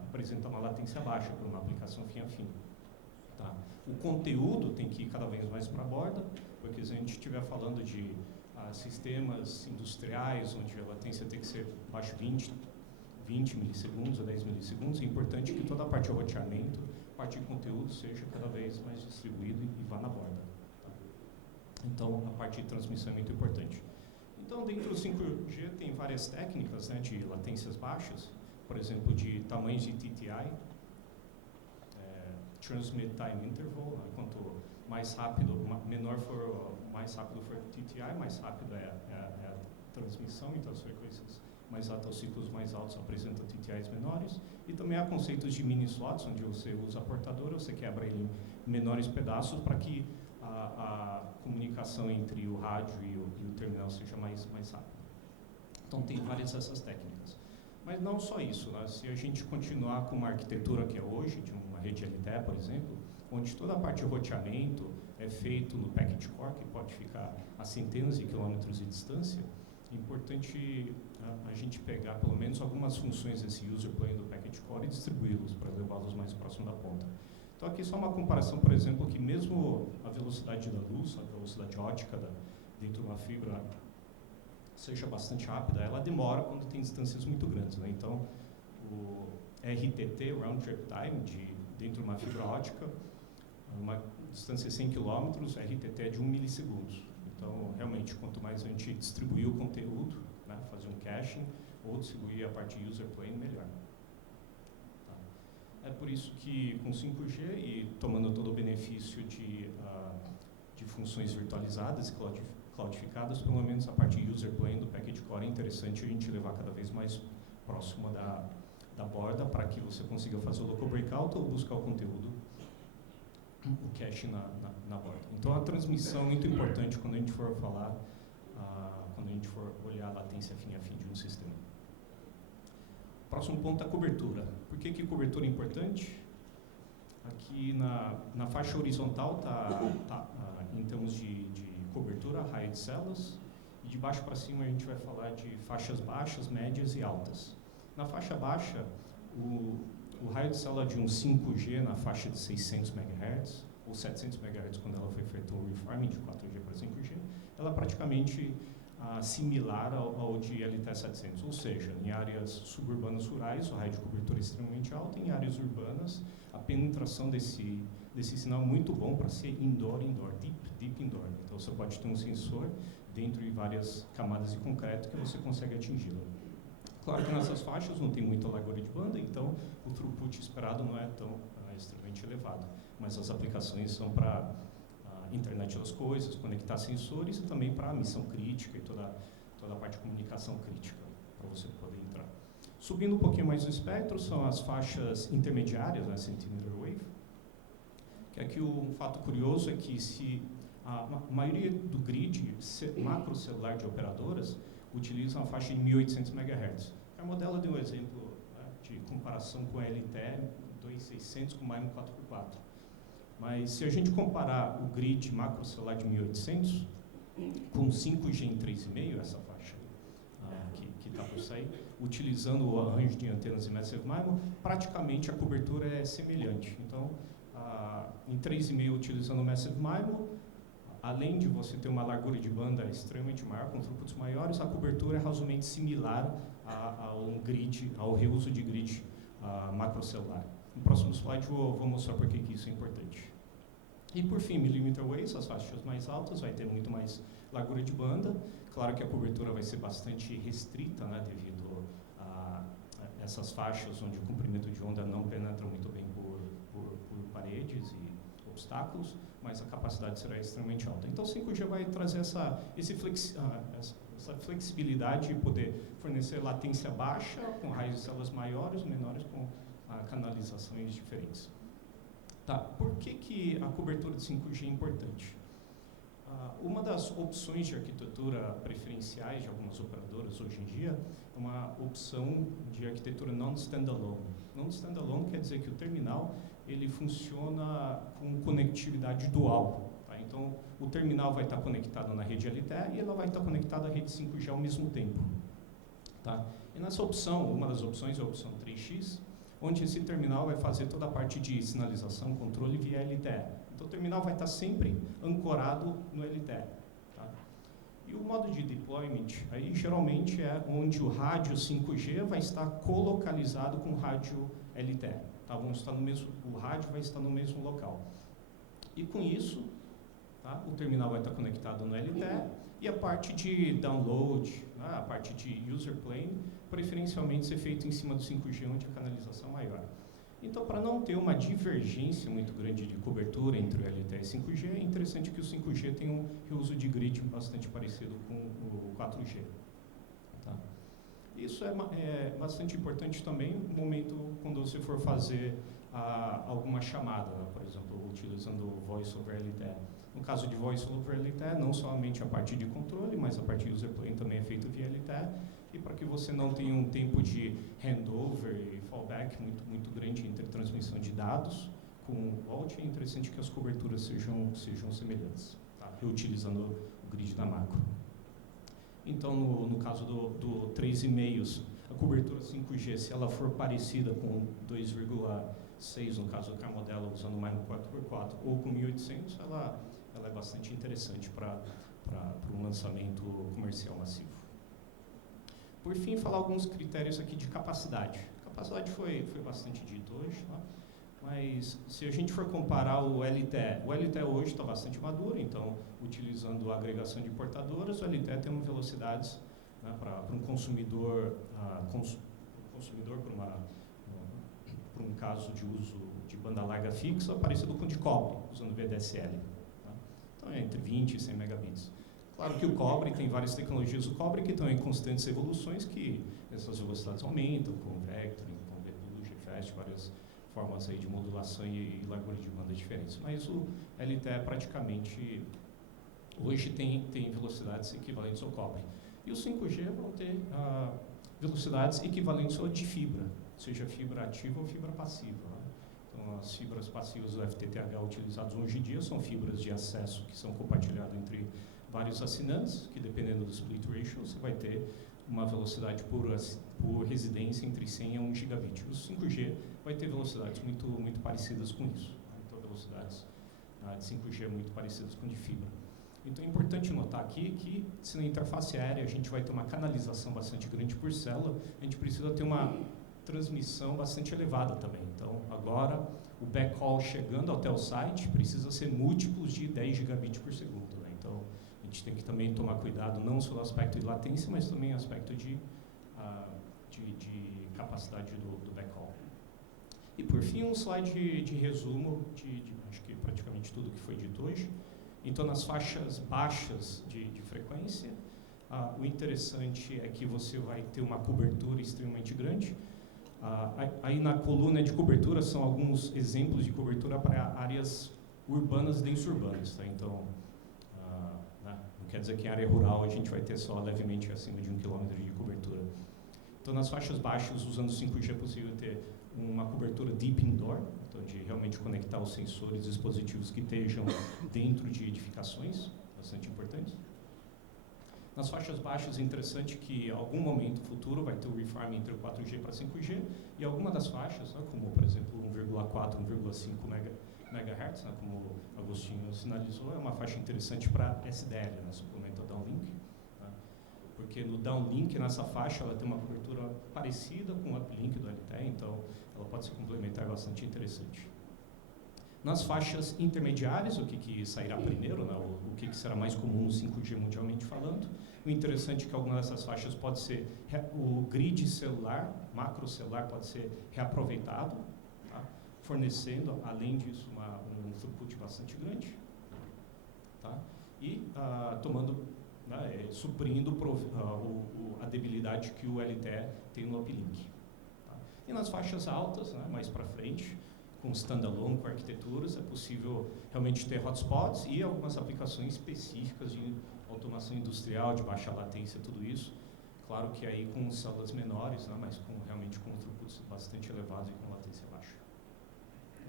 apresentar uma latência baixa para uma aplicação fim a fim. Tá? O conteúdo tem que ir cada vez mais para a borda, porque se a gente estiver falando de sistemas industriais, onde a latência tem que ser abaixo de 20 milissegundos a 10 milissegundos, é importante que toda a parte de roteamento, a parte de conteúdo seja cada vez mais distribuído e vá na borda. Tá? Então, a parte de transmissão é muito importante. Então, dentro do 5G tem várias técnicas, né, de latências baixas, por exemplo, de tamanhos de TTI, Transmit Time Interval, né, quanto mais rápido, mais rápido for TTI, mais rápido é a transmissão, então as frequências mais altas, os ciclos mais altos apresentam TTIs menores, e também há conceitos de mini slots, onde você usa a portadora, você quebra ele em menores pedaços para que a comunicação entre o rádio e o terminal seja mais rápida. Então tem várias dessas técnicas. Mas não só isso, né? Se a gente continuar com uma arquitetura que é hoje, de uma rede LTE, por exemplo, onde toda a parte de roteamento é feito no packet core, que pode ficar a centenas de quilômetros de distância, é importante a gente pegar pelo menos algumas funções desse user plane do packet core e distribuí-los para levá-los mais próximo da ponta. Então aqui só uma comparação, por exemplo, que mesmo a velocidade da luz, a velocidade ótica dentro de uma fibra seja bastante rápida, ela demora quando tem distâncias muito grandes, né? Então o RTT, Round Trip Time, dentro de uma fibra ótica, uma distância de 100 km, RTT é de 1 milissegundos. Então realmente quanto mais a gente distribuir o conteúdo, né, fazer um caching ou distribuir a parte user plane, melhor. É por isso que com 5G e tomando todo o benefício de funções virtualizadas e cloudificadas, pelo menos a parte user plane do packet core é interessante a gente levar cada vez mais próximo da borda para que você consiga fazer o local breakout ou buscar o conteúdo, o cache na borda. Então a transmissão é muito importante quando a gente for falar, quando a gente for olhar a latência fim a fim de um sistema. Próximo ponto, a cobertura. Por que cobertura é importante? Aqui na faixa horizontal está em termos de cobertura, raio de células, e de baixo para cima a gente vai falar de faixas baixas, médias e altas. Na faixa baixa, o raio de célula de um 5G na faixa de 600 MHz, ou 700 MHz quando ela foi feita o refarming de 4G para 5G, ela é praticamente similar ao de LTE-700, ou seja, em áreas suburbanas rurais, o raio de cobertura é extremamente alto, em áreas urbanas, a penetração desse sinal é muito bom para ser indoor, deep indoor. Então você pode ter um sensor dentro de várias camadas de concreto que você consegue atingi-lo. Claro que nessas faixas não tem muita largura de banda, então o throughput esperado não é tão extremamente elevado, mas as aplicações são para internet das coisas, conectar sensores e também para a missão crítica e toda a parte de comunicação crítica, para você poder entrar. Subindo um pouquinho mais no espectro, são as faixas intermediárias, né, centimeter wave, que aqui um fato curioso é que se a maioria do grid macro celular de operadoras utiliza uma faixa de 1800 MHz. A modelo deu um exemplo, né, de comparação com a LTE 2600 com MIMO 4x4. Mas se a gente comparar o grid macro celular de 1800 com 5G em 3,5, essa faixa que está por sair, utilizando o arranjo de antenas de Massive MIMO, praticamente a cobertura é semelhante. Então, em 3,5 utilizando o Massive MIMO, além de você ter uma largura de banda extremamente maior, com throughputs maiores, a cobertura é razoavelmente similar ao reuso de grid macrocelular. No próximo slide vou mostrar por que isso é importante. E por fim, millimeter waves, as faixas mais altas, vai ter muito mais largura de banda. Claro que a cobertura vai ser bastante restrita, né, devido a essas faixas onde o comprimento de onda não penetra muito bem por paredes e obstáculos, mas a capacidade será extremamente alta. Então, o 5G vai trazer essa flexibilidade de poder fornecer latência baixa, com raios de células maiores ou menores, com canalizações diferentes. Tá, por que a cobertura de 5G é importante? Uma das opções de arquitetura preferenciais de algumas operadoras hoje em dia é uma opção de arquitetura non-standalone. Non-standalone quer dizer que o terminal ele funciona com conectividade dual. Tá? Então, o terminal vai estar conectado na rede LTE e ela vai estar conectada à rede 5G ao mesmo tempo. Tá? E nessa opção, uma das opções é a opção 3x, onde esse terminal vai fazer toda a parte de sinalização, controle via LTE. Então, o terminal vai estar sempre ancorado no LTE. Tá? E o modo de deployment, aí geralmente é onde o rádio 5G vai estar colocalizado com o rádio LTE. Tá? O rádio vai estar no mesmo local. E com isso, tá? O terminal vai estar conectado no LTE e a parte de download, né? A parte de user plane, preferencialmente ser feito em cima do 5G, onde a canalização é maior. Então, para não ter uma divergência muito grande de cobertura entre o LTE e 5G, é interessante que o 5G tenha um reuso de grid bastante parecido com o 4G. Tá? Isso é bastante importante também no momento quando você for fazer alguma chamada, né? Por exemplo, utilizando o Voice over LTE. No caso de Voice over LTE, não somente a parte de controle, mas a parte de user plane também é feita via LTE. E para que você não tenha um tempo de handover e fallback muito grande entre transmissão de dados com o VoLTE, é interessante que as coberturas sejam semelhantes, tá? Reutilizando o grid da macro. Então, no caso do 3,5, a cobertura 5G, se ela for parecida com 2,6, no caso do Carmodela, usando mais no 4x4, ou com 1.800, ela é bastante interessante para um lançamento comercial massivo. Por fim, falar alguns critérios aqui de capacidade. A capacidade foi bastante dito hoje, tá? Mas se a gente for comparar o LTE hoje está bastante maduro, então, utilizando a agregação de portadoras, o LTE tem velocidades, né, para um consumidor, para um caso de uso de banda larga fixa, parecido com o de cobre, usando VDSL. Tá? Então, é entre 20 e 100 megabits. Claro que o cobre tem várias tecnologias do cobre que estão em constantes evoluções, que essas velocidades aumentam com vectoring, com VBLU, GFast, várias formas aí de modulação e largura de banda diferentes. Mas o LTE praticamente hoje tem velocidades equivalentes ao cobre. E o 5G vão ter velocidades equivalentes ao de fibra, seja fibra ativa ou fibra passiva. Né? Então, as fibras passivas do FTTH utilizadas hoje em dia são fibras de acesso que são compartilhadas entre vários assinantes, que dependendo do split ratio, você vai ter uma velocidade por residência entre 100 a 1 gigabit. O 5G vai ter velocidades muito parecidas com isso. Né? Então, velocidades de 5G muito parecidas com de fibra. Então, é importante notar aqui que, se na interface aérea a gente vai ter uma canalização bastante grande por célula, a gente precisa ter uma transmissão bastante elevada também. Então, agora, o backhaul chegando até o site precisa ser múltiplos de 10 gigabits por segundo. Né? Então, a gente tem que também tomar cuidado não só no aspecto de latência, mas também no aspecto de capacidade do backhaul. E por fim, um slide de resumo de acho que praticamente tudo que foi dito hoje. Então, nas faixas baixas de frequência, o interessante é que você vai ter uma cobertura extremamente grande. Aí na coluna de cobertura são alguns exemplos de cobertura para áreas urbanas e densurbanas. Tá? Então, não quer dizer que em área rural a gente vai ter só levemente acima de 1 km de cobertura. Então, nas faixas baixas, usando 5G, é possível ter uma cobertura deep indoor, então de realmente conectar os sensores e dispositivos que estejam dentro de edificações, bastante importante. Nas faixas baixas, é interessante que em algum momento futuro vai ter o refarming entre o 4G para 5G, e alguma das faixas, né, como por exemplo 1,4, 1,5 MHz, né, como o Agostinho sinalizou, é uma faixa interessante para SDL, né, suplemento ao downlink, né, porque no downlink, nessa faixa, ela tem uma cobertura parecida com o uplink do LTE, então ela pode se complementar, bastante interessante. Nas faixas intermediárias, o que sairá primeiro, né, o que será mais comum no 5G mundialmente falando. O interessante é que algumas dessas faixas pode ser, o grid celular, macrocelular pode ser reaproveitado, tá, fornecendo, além disso, um throughput bastante grande, tá, e tomando, né, suprindo a debilidade que o LTE tem no uplink. Tá. E nas faixas altas, né, mais para frente, com standalone, com arquiteturas, é possível realmente ter hotspots e algumas aplicações específicas de automação industrial, de baixa latência, tudo isso. Claro que aí com células menores, né, mas realmente com throughputs bastante elevados e com latência baixa.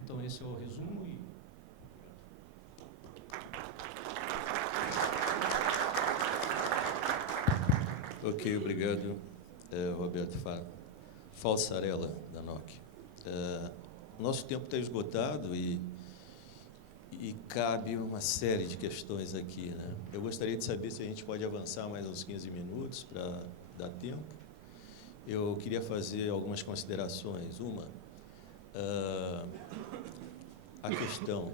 Então esse é o resumo e... Ok, obrigado, Roberto Falsarella, da Nokia. Nosso tempo está esgotado e cabe uma série de questões aqui, né? Eu gostaria de saber se a gente pode avançar mais uns 15 minutos para dar tempo. Eu queria fazer algumas considerações. Uma, a questão,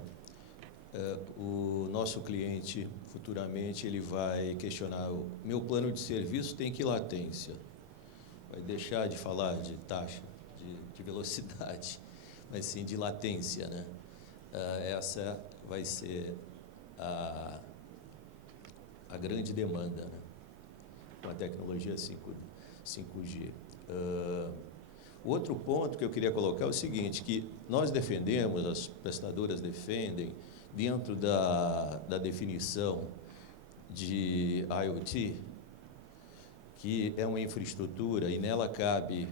o nosso cliente, futuramente, ele vai questionar, o meu plano de serviço tem que latência? Vai deixar de falar de taxa, de velocidade, mas sim de latência, né? Essa vai ser a grande demanda, né, com a tecnologia 5G. O outro ponto que eu queria colocar é o seguinte, que nós defendemos, as prestadoras defendem, dentro da definição de IoT, que é uma infraestrutura e nela cabe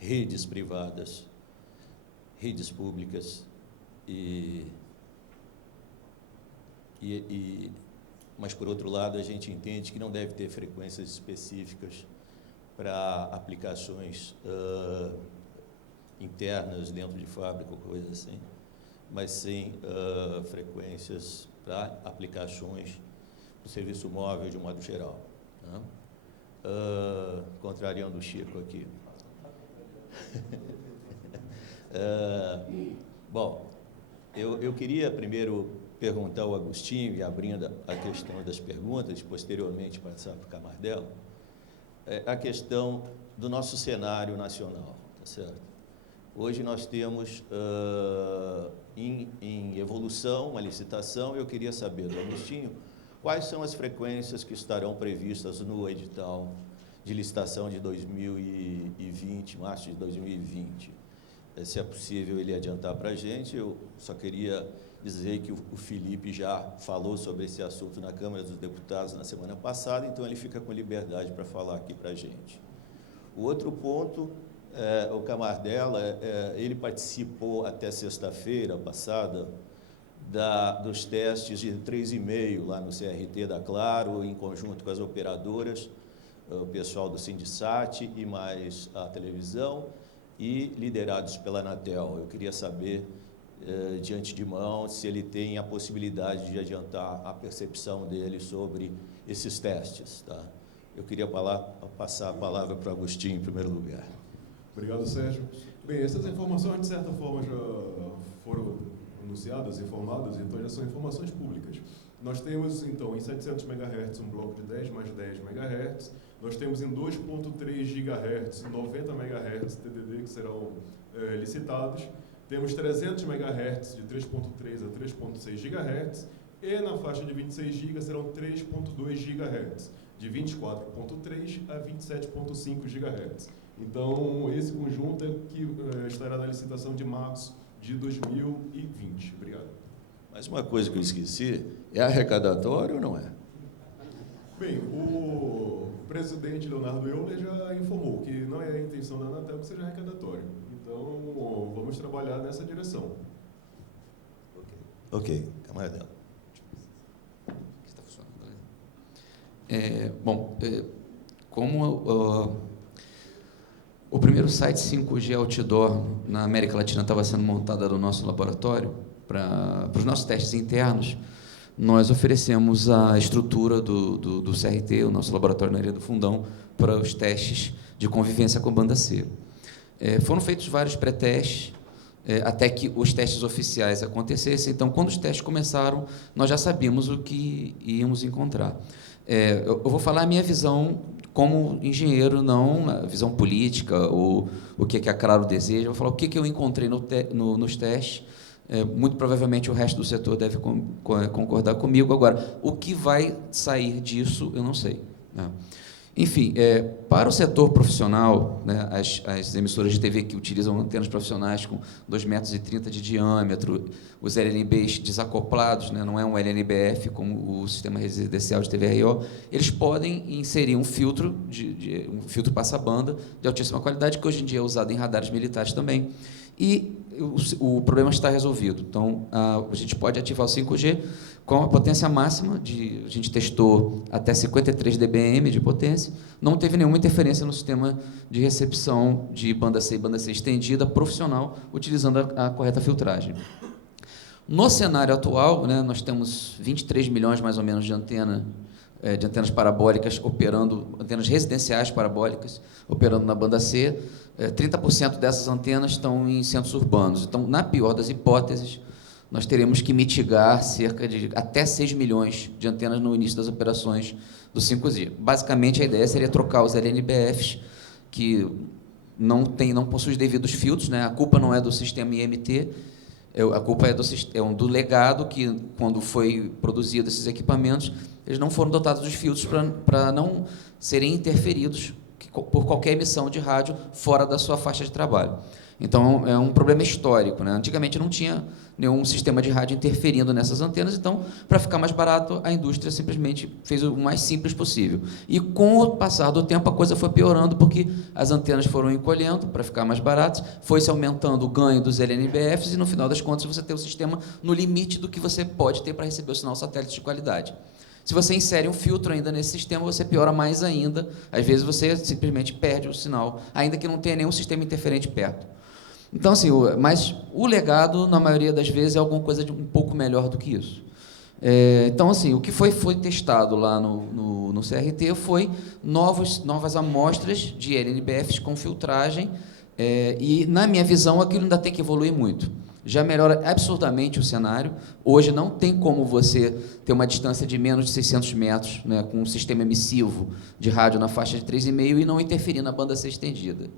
redes privadas, redes públicas mas, por outro lado, a gente entende que não deve ter frequências específicas para aplicações internas dentro de fábrica ou coisa assim, mas sim frequências para aplicações do serviço móvel de um modo geral, né? Contrariando o Chico aqui. Bom, eu queria primeiro perguntar ao Agostinho, e abrindo a questão das perguntas, posteriormente passar para o Camardella, a questão do nosso cenário nacional, tá certo? Hoje nós temos em evolução uma licitação, eu queria saber do Agostinho quais são as frequências que estarão previstas no edital de licitação de 2020, março de 2020. Se é possível ele adiantar para a gente. Eu só queria dizer que o Felipe já falou sobre esse assunto na Câmara dos Deputados na semana passada, então ele fica com liberdade para falar aqui para a gente. O outro ponto, o Camardella, ele participou até sexta-feira passada dos testes de 3,5 lá no CRT da Claro, em conjunto com as operadoras, o pessoal do Sindichat e mais a televisão, e liderados pela Anatel. Eu queria saber, de antemão, se ele tem a possibilidade de adiantar a percepção dele sobre esses testes, tá? Eu queria passar a palavra para o Agostinho, em primeiro lugar. Obrigado, Sérgio. Bem, essas informações, de certa forma, já foram anunciadas, informadas, então já são informações públicas. Nós temos, então, em 700 MHz um bloco de 10 mais 10 MHz, nós temos em 2.3 GHz 90 MHz TDD que serão licitados, temos 300 MHz de 3.3 a 3.6 GHz e na faixa de 26 GB serão 3.2 GHz, de 24.3 a 27.5 GHz. Então, esse conjunto é que estará na licitação de março de 2020. Obrigado. Mas uma coisa que eu esqueci, é arrecadatório ou não é? Bem, o presidente Leonardo Euler já informou que não é a intenção da Anatel que seja arrecadatório. Então, vamos trabalhar nessa direção. Ok, Camardella. Está funcionando, como o primeiro site 5G outdoor na América Latina estava sendo montado no nosso laboratório, para os nossos testes internos, nós oferecemos a estrutura do CRT, o nosso laboratório na Ilha do Fundão, para os testes de convivência com banda C. Foram feitos vários pré-testes, até que os testes oficiais acontecessem. Então, quando os testes começaram, nós já sabíamos o que íamos encontrar. Eu vou falar a minha visão como engenheiro, não a visão política ou o que a Claro deseja. Eu vou falar o que eu encontrei nos testes. Muito provavelmente o resto do setor deve concordar comigo. Agora, o que vai sair disso, eu não sei, né? Enfim, para o setor profissional, né, as emissoras de TV que utilizam antenas profissionais com 2,30 metros de diâmetro, os LNBs desacoplados, né, não é um LNBF como o sistema residencial de TVRO, eles podem inserir um filtro, um filtro passa-banda de altíssima qualidade, que hoje em dia é usado em radares militares também, e o problema está resolvido. Então, a gente pode ativar o 5G com a potência máxima, a gente testou até 53 dBm de potência, não teve nenhuma interferência no sistema de recepção de banda C e banda C estendida profissional, utilizando a correta filtragem. No cenário atual, né, nós temos 23 milhões, mais ou menos, de antenas parabólicas operando, antenas residenciais parabólicas operando na banda C. 30% dessas antenas estão em centros urbanos. Então, na pior das hipóteses, nós teremos que mitigar cerca de até 6 milhões de antenas no início das operações do 5G. Basicamente, a ideia seria trocar os LNBFs, que não possuem os devidos filtros, né? A culpa não é do sistema IMT, a culpa é do legado, que, quando foi produzido esses equipamentos, eles não foram dotados dos filtros para não serem interferidos por qualquer emissão de rádio fora da sua faixa de trabalho. Então, é um problema histórico, né? Antigamente não tinha nenhum sistema de rádio interferindo nessas antenas, então, para ficar mais barato, a indústria simplesmente fez o mais simples possível. E, com o passar do tempo, a coisa foi piorando, porque as antenas foram encolhendo para ficar mais baratas, foi-se aumentando o ganho dos LNBFs, e, no final das contas, você tem o sistema no limite do que você pode ter para receber o sinal satélite de qualidade. Se você insere um filtro ainda nesse sistema, você piora mais ainda. Às vezes, você simplesmente perde o sinal, ainda que não tenha nenhum sistema interferente perto. Então, assim, mas o legado, na maioria das vezes, é alguma coisa de um pouco melhor do que isso. Então, assim, o que foi testado lá no CRT foi novas amostras de LNBFs com filtragem, e, na minha visão, aquilo ainda tem que evoluir muito. Já melhora absurdamente o cenário. Hoje não tem como você ter uma distância de menos de 600 metros, né, com um sistema emissivo de rádio na faixa de 3,5 e não interferir na banda C estendida.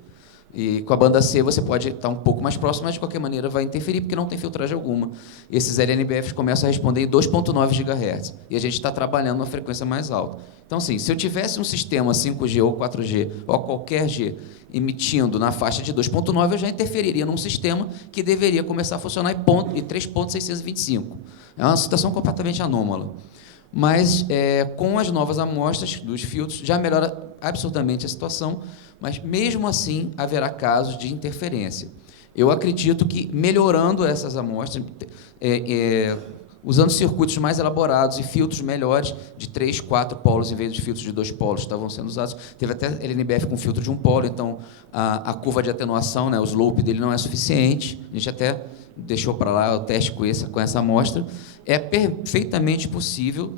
E com a banda C você pode estar um pouco mais próximo, mas de qualquer maneira vai interferir, porque não tem filtragem alguma. Esses LNBFs começam a responder em 2,9 GHz, e a gente está trabalhando uma frequência mais alta. Então, assim, se eu tivesse um sistema 5G ou 4G, ou qualquer G, emitindo na faixa de 2,9, eu já interferiria num sistema que deveria começar a funcionar em 3,625. É uma situação completamente anômala. Mas, com as novas amostras dos filtros, já melhora absurdamente a situação, mas, mesmo assim, haverá casos de interferência. Eu acredito que, melhorando essas amostras, usando circuitos mais elaborados e filtros melhores, de 3, 4 polos, em vez de filtros de 2 polos que estavam sendo usados, teve até LNBF com filtro de 1 polo, então a curva de atenuação, né, o slope dele não é suficiente, a gente até deixou para lá o teste com essa amostra. É perfeitamente possível,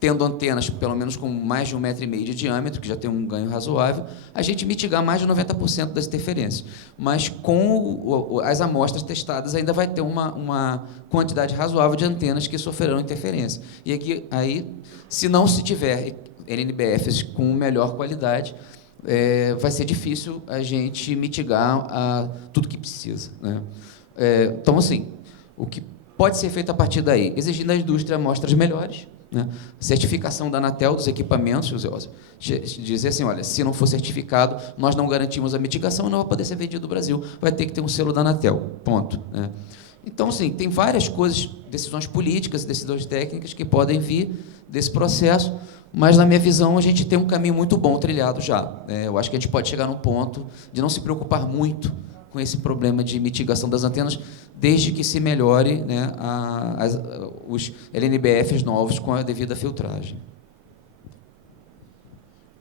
tendo antenas pelo menos com mais de 1,5 metro de diâmetro, que já tem um ganho razoável, a gente mitigar mais de 90% das interferências. Mas, com as amostras testadas, ainda vai ter uma quantidade razoável de antenas que sofrerão interferência. E aqui, aí, se não se tiver LNBFs com melhor qualidade, vai ser difícil a gente mitigar tudo que precisa, né? Então, assim, o que pode ser feito a partir daí? Exigindo da indústria amostras melhores, né? Certificação da Anatel dos equipamentos, dizer assim, olha, se não for certificado, nós não garantimos a mitigação e não vai poder ser vendido no Brasil, vai ter que ter um selo da Anatel, ponto, né? Então, sim, tem várias coisas, decisões políticas e decisões técnicas que podem vir desse processo, mas, na minha visão, a gente tem um caminho muito bom trilhado já. Eu acho que a gente pode chegar num ponto de não se preocupar muito com esse problema de mitigação das antenas, desde que se melhore, né, os LNBFs novos com a devida filtragem.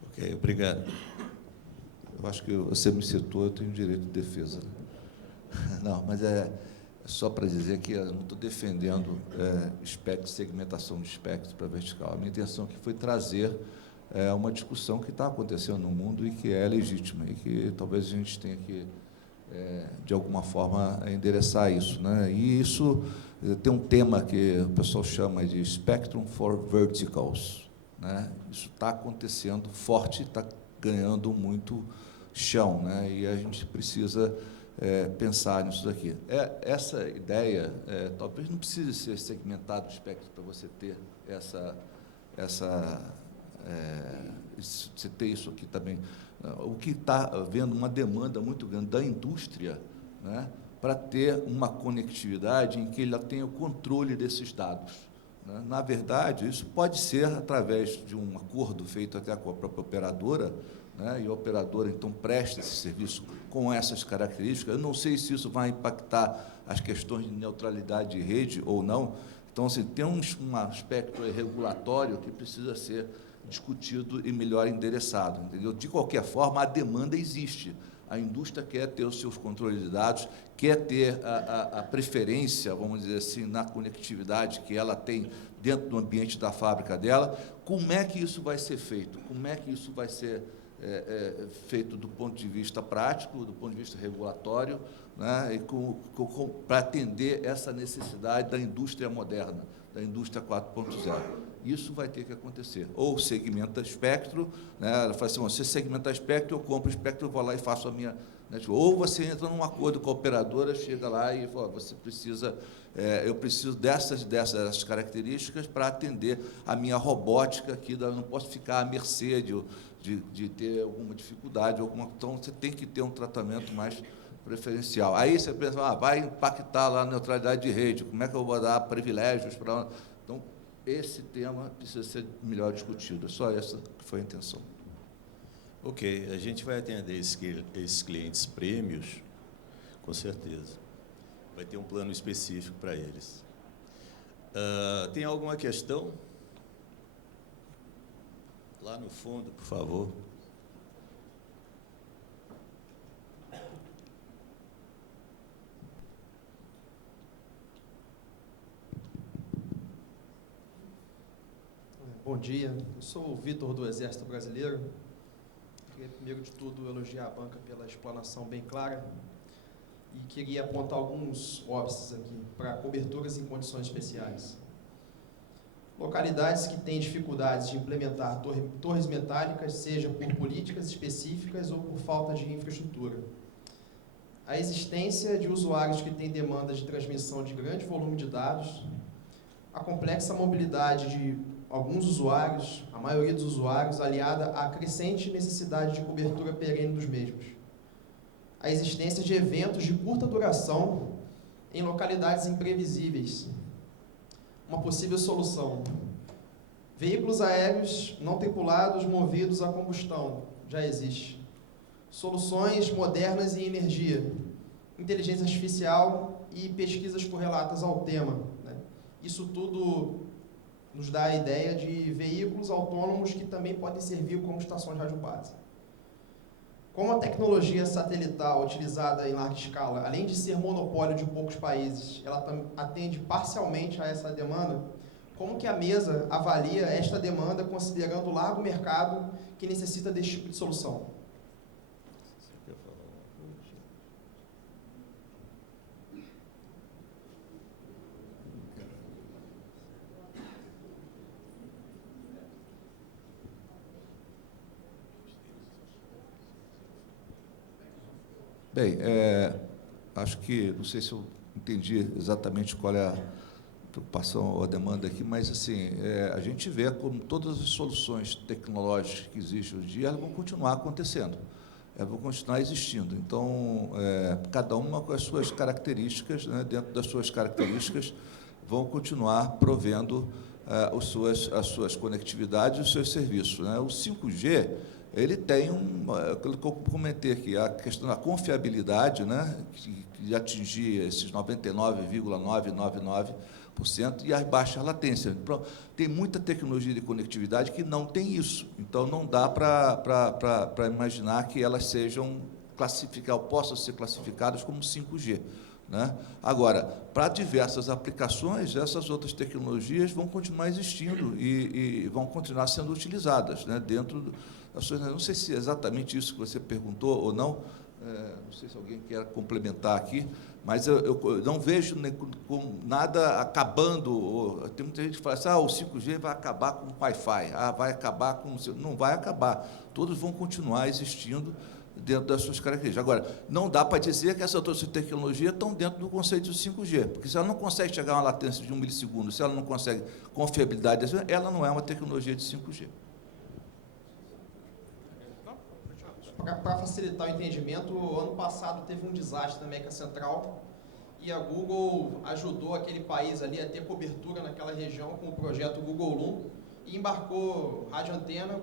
Ok, obrigado. Eu acho que você me citou, eu tenho direito de defesa. Não, mas é só para dizer que eu não estou defendendo espectro, segmentação de espectro para vertical. A minha intenção aqui foi trazer uma discussão que está acontecendo no mundo e que é legítima, e que talvez a gente tenha que de alguma forma, endereçar isso, né? E isso tem um tema que o pessoal chama de Spectrum for Verticals, né? Isso está acontecendo forte, está ganhando muito chão, né? E a gente precisa pensar nisso daqui. Essa ideia, talvez não precise ser segmentado o espectro para você ter você ter isso aqui também. O que está havendo uma demanda muito grande da indústria, né, para ter uma conectividade em que ela tenha o controle desses dados, né? Na verdade, isso pode ser através de um acordo feito até com a própria operadora, né, e a operadora, então, presta esse serviço com essas características. Eu não sei se isso vai impactar as questões de neutralidade de rede ou não. Então, assim, tem um aspecto regulatório que precisa ser discutido e melhor endereçado, entendeu? De qualquer forma, a demanda existe. A indústria quer ter os seus controles de dados, quer ter a preferência, vamos dizer assim, na conectividade que ela tem dentro do ambiente da fábrica dela. Como é que isso vai ser feito? Como é que isso vai ser feito do ponto de vista prático, do ponto de vista regulatório, né, e para atender essa necessidade da indústria moderna, da indústria 4.0. Isso vai ter que acontecer. Ou segmenta espectro, né, ela fala assim, você segmenta espectro, eu compro espectro, eu vou lá e faço a minha... Né, ou você entra num acordo com a operadora, chega lá e fala, você precisa... eu preciso dessas características para atender a minha robótica aqui, eu não posso ficar à mercê de ter alguma dificuldade, então você tem que ter um tratamento mais preferencial. Aí você pensa, vai impactar lá a neutralidade de rede, como é que eu vou dar privilégios para... Então, esse tema precisa ser melhor discutido. Só essa que foi a intenção. Ok, a gente vai atender esses clientes prêmios, com certeza. Vai ter um plano específico para eles. Tem alguma questão? Lá no fundo, por favor. Bom dia, eu sou o Vitor do Exército Brasileiro. Queria, primeiro de tudo, elogiar a banca pela explanação bem clara e queria apontar alguns óbices aqui para coberturas em condições especiais. Localidades que têm dificuldades de implementar torres metálicas, seja por políticas específicas ou por falta de infraestrutura. A existência de usuários que têm demanda de transmissão de grande volume de dados, a complexa mobilidade de alguns usuários, a maioria dos usuários, aliada à crescente necessidade de cobertura perene dos mesmos. A existência de eventos de curta duração em localidades imprevisíveis. Uma possível solução: veículos aéreos não tripulados movidos a combustão, já existe. Soluções modernas em energia, inteligência artificial e pesquisas correlatas ao tema, né? Isso tudo nos dá a ideia de veículos autônomos que também podem servir como estações de rádio-base. Como a tecnologia satelital utilizada em larga escala, além de ser monopólio de poucos países, ela atende parcialmente a essa demanda, como que a mesa avalia esta demanda considerando o largo mercado que necessita desse tipo de solução? Bem, acho que, não sei se eu entendi exatamente qual é a preocupação ou a demanda aqui, mas, assim, a gente vê como todas as soluções tecnológicas que existem hoje em dia, elas vão continuar acontecendo, elas vão continuar existindo. Então, cada uma com as suas características, né, dentro das suas características, vão continuar provendo as suas conectividades e os seus serviços, né? O 5G, ele tem aquilo que eu comentei aqui, a questão da confiabilidade, né, que atingir esses 99,999%, e a baixa latência. Tem muita tecnologia de conectividade que não tem isso, então não dá para imaginar que elas possam ser classificadas como 5G. Né? Agora, para diversas aplicações, essas outras tecnologias vão continuar existindo e vão continuar sendo utilizadas, né, dentro das suas... Não sei se é exatamente isso que você perguntou ou não, não sei se alguém quer complementar aqui, mas eu não vejo com nada acabando. Tem muita gente que fala assim, o 5G vai acabar com o Wi-Fi, vai acabar com... Não vai acabar, todos vão continuar existindo dentro das suas características. Agora, não dá para dizer que essas outras tecnologias estão dentro do conceito do 5G, porque se ela não consegue chegar a uma latência de 1 milissegundo, se ela não consegue confiabilidade, ela não é uma tecnologia de 5G. Para facilitar o entendimento, ano passado teve um desastre na América Central e a Google ajudou aquele país ali a ter cobertura naquela região com o projeto Google Loom e embarcou rádio antena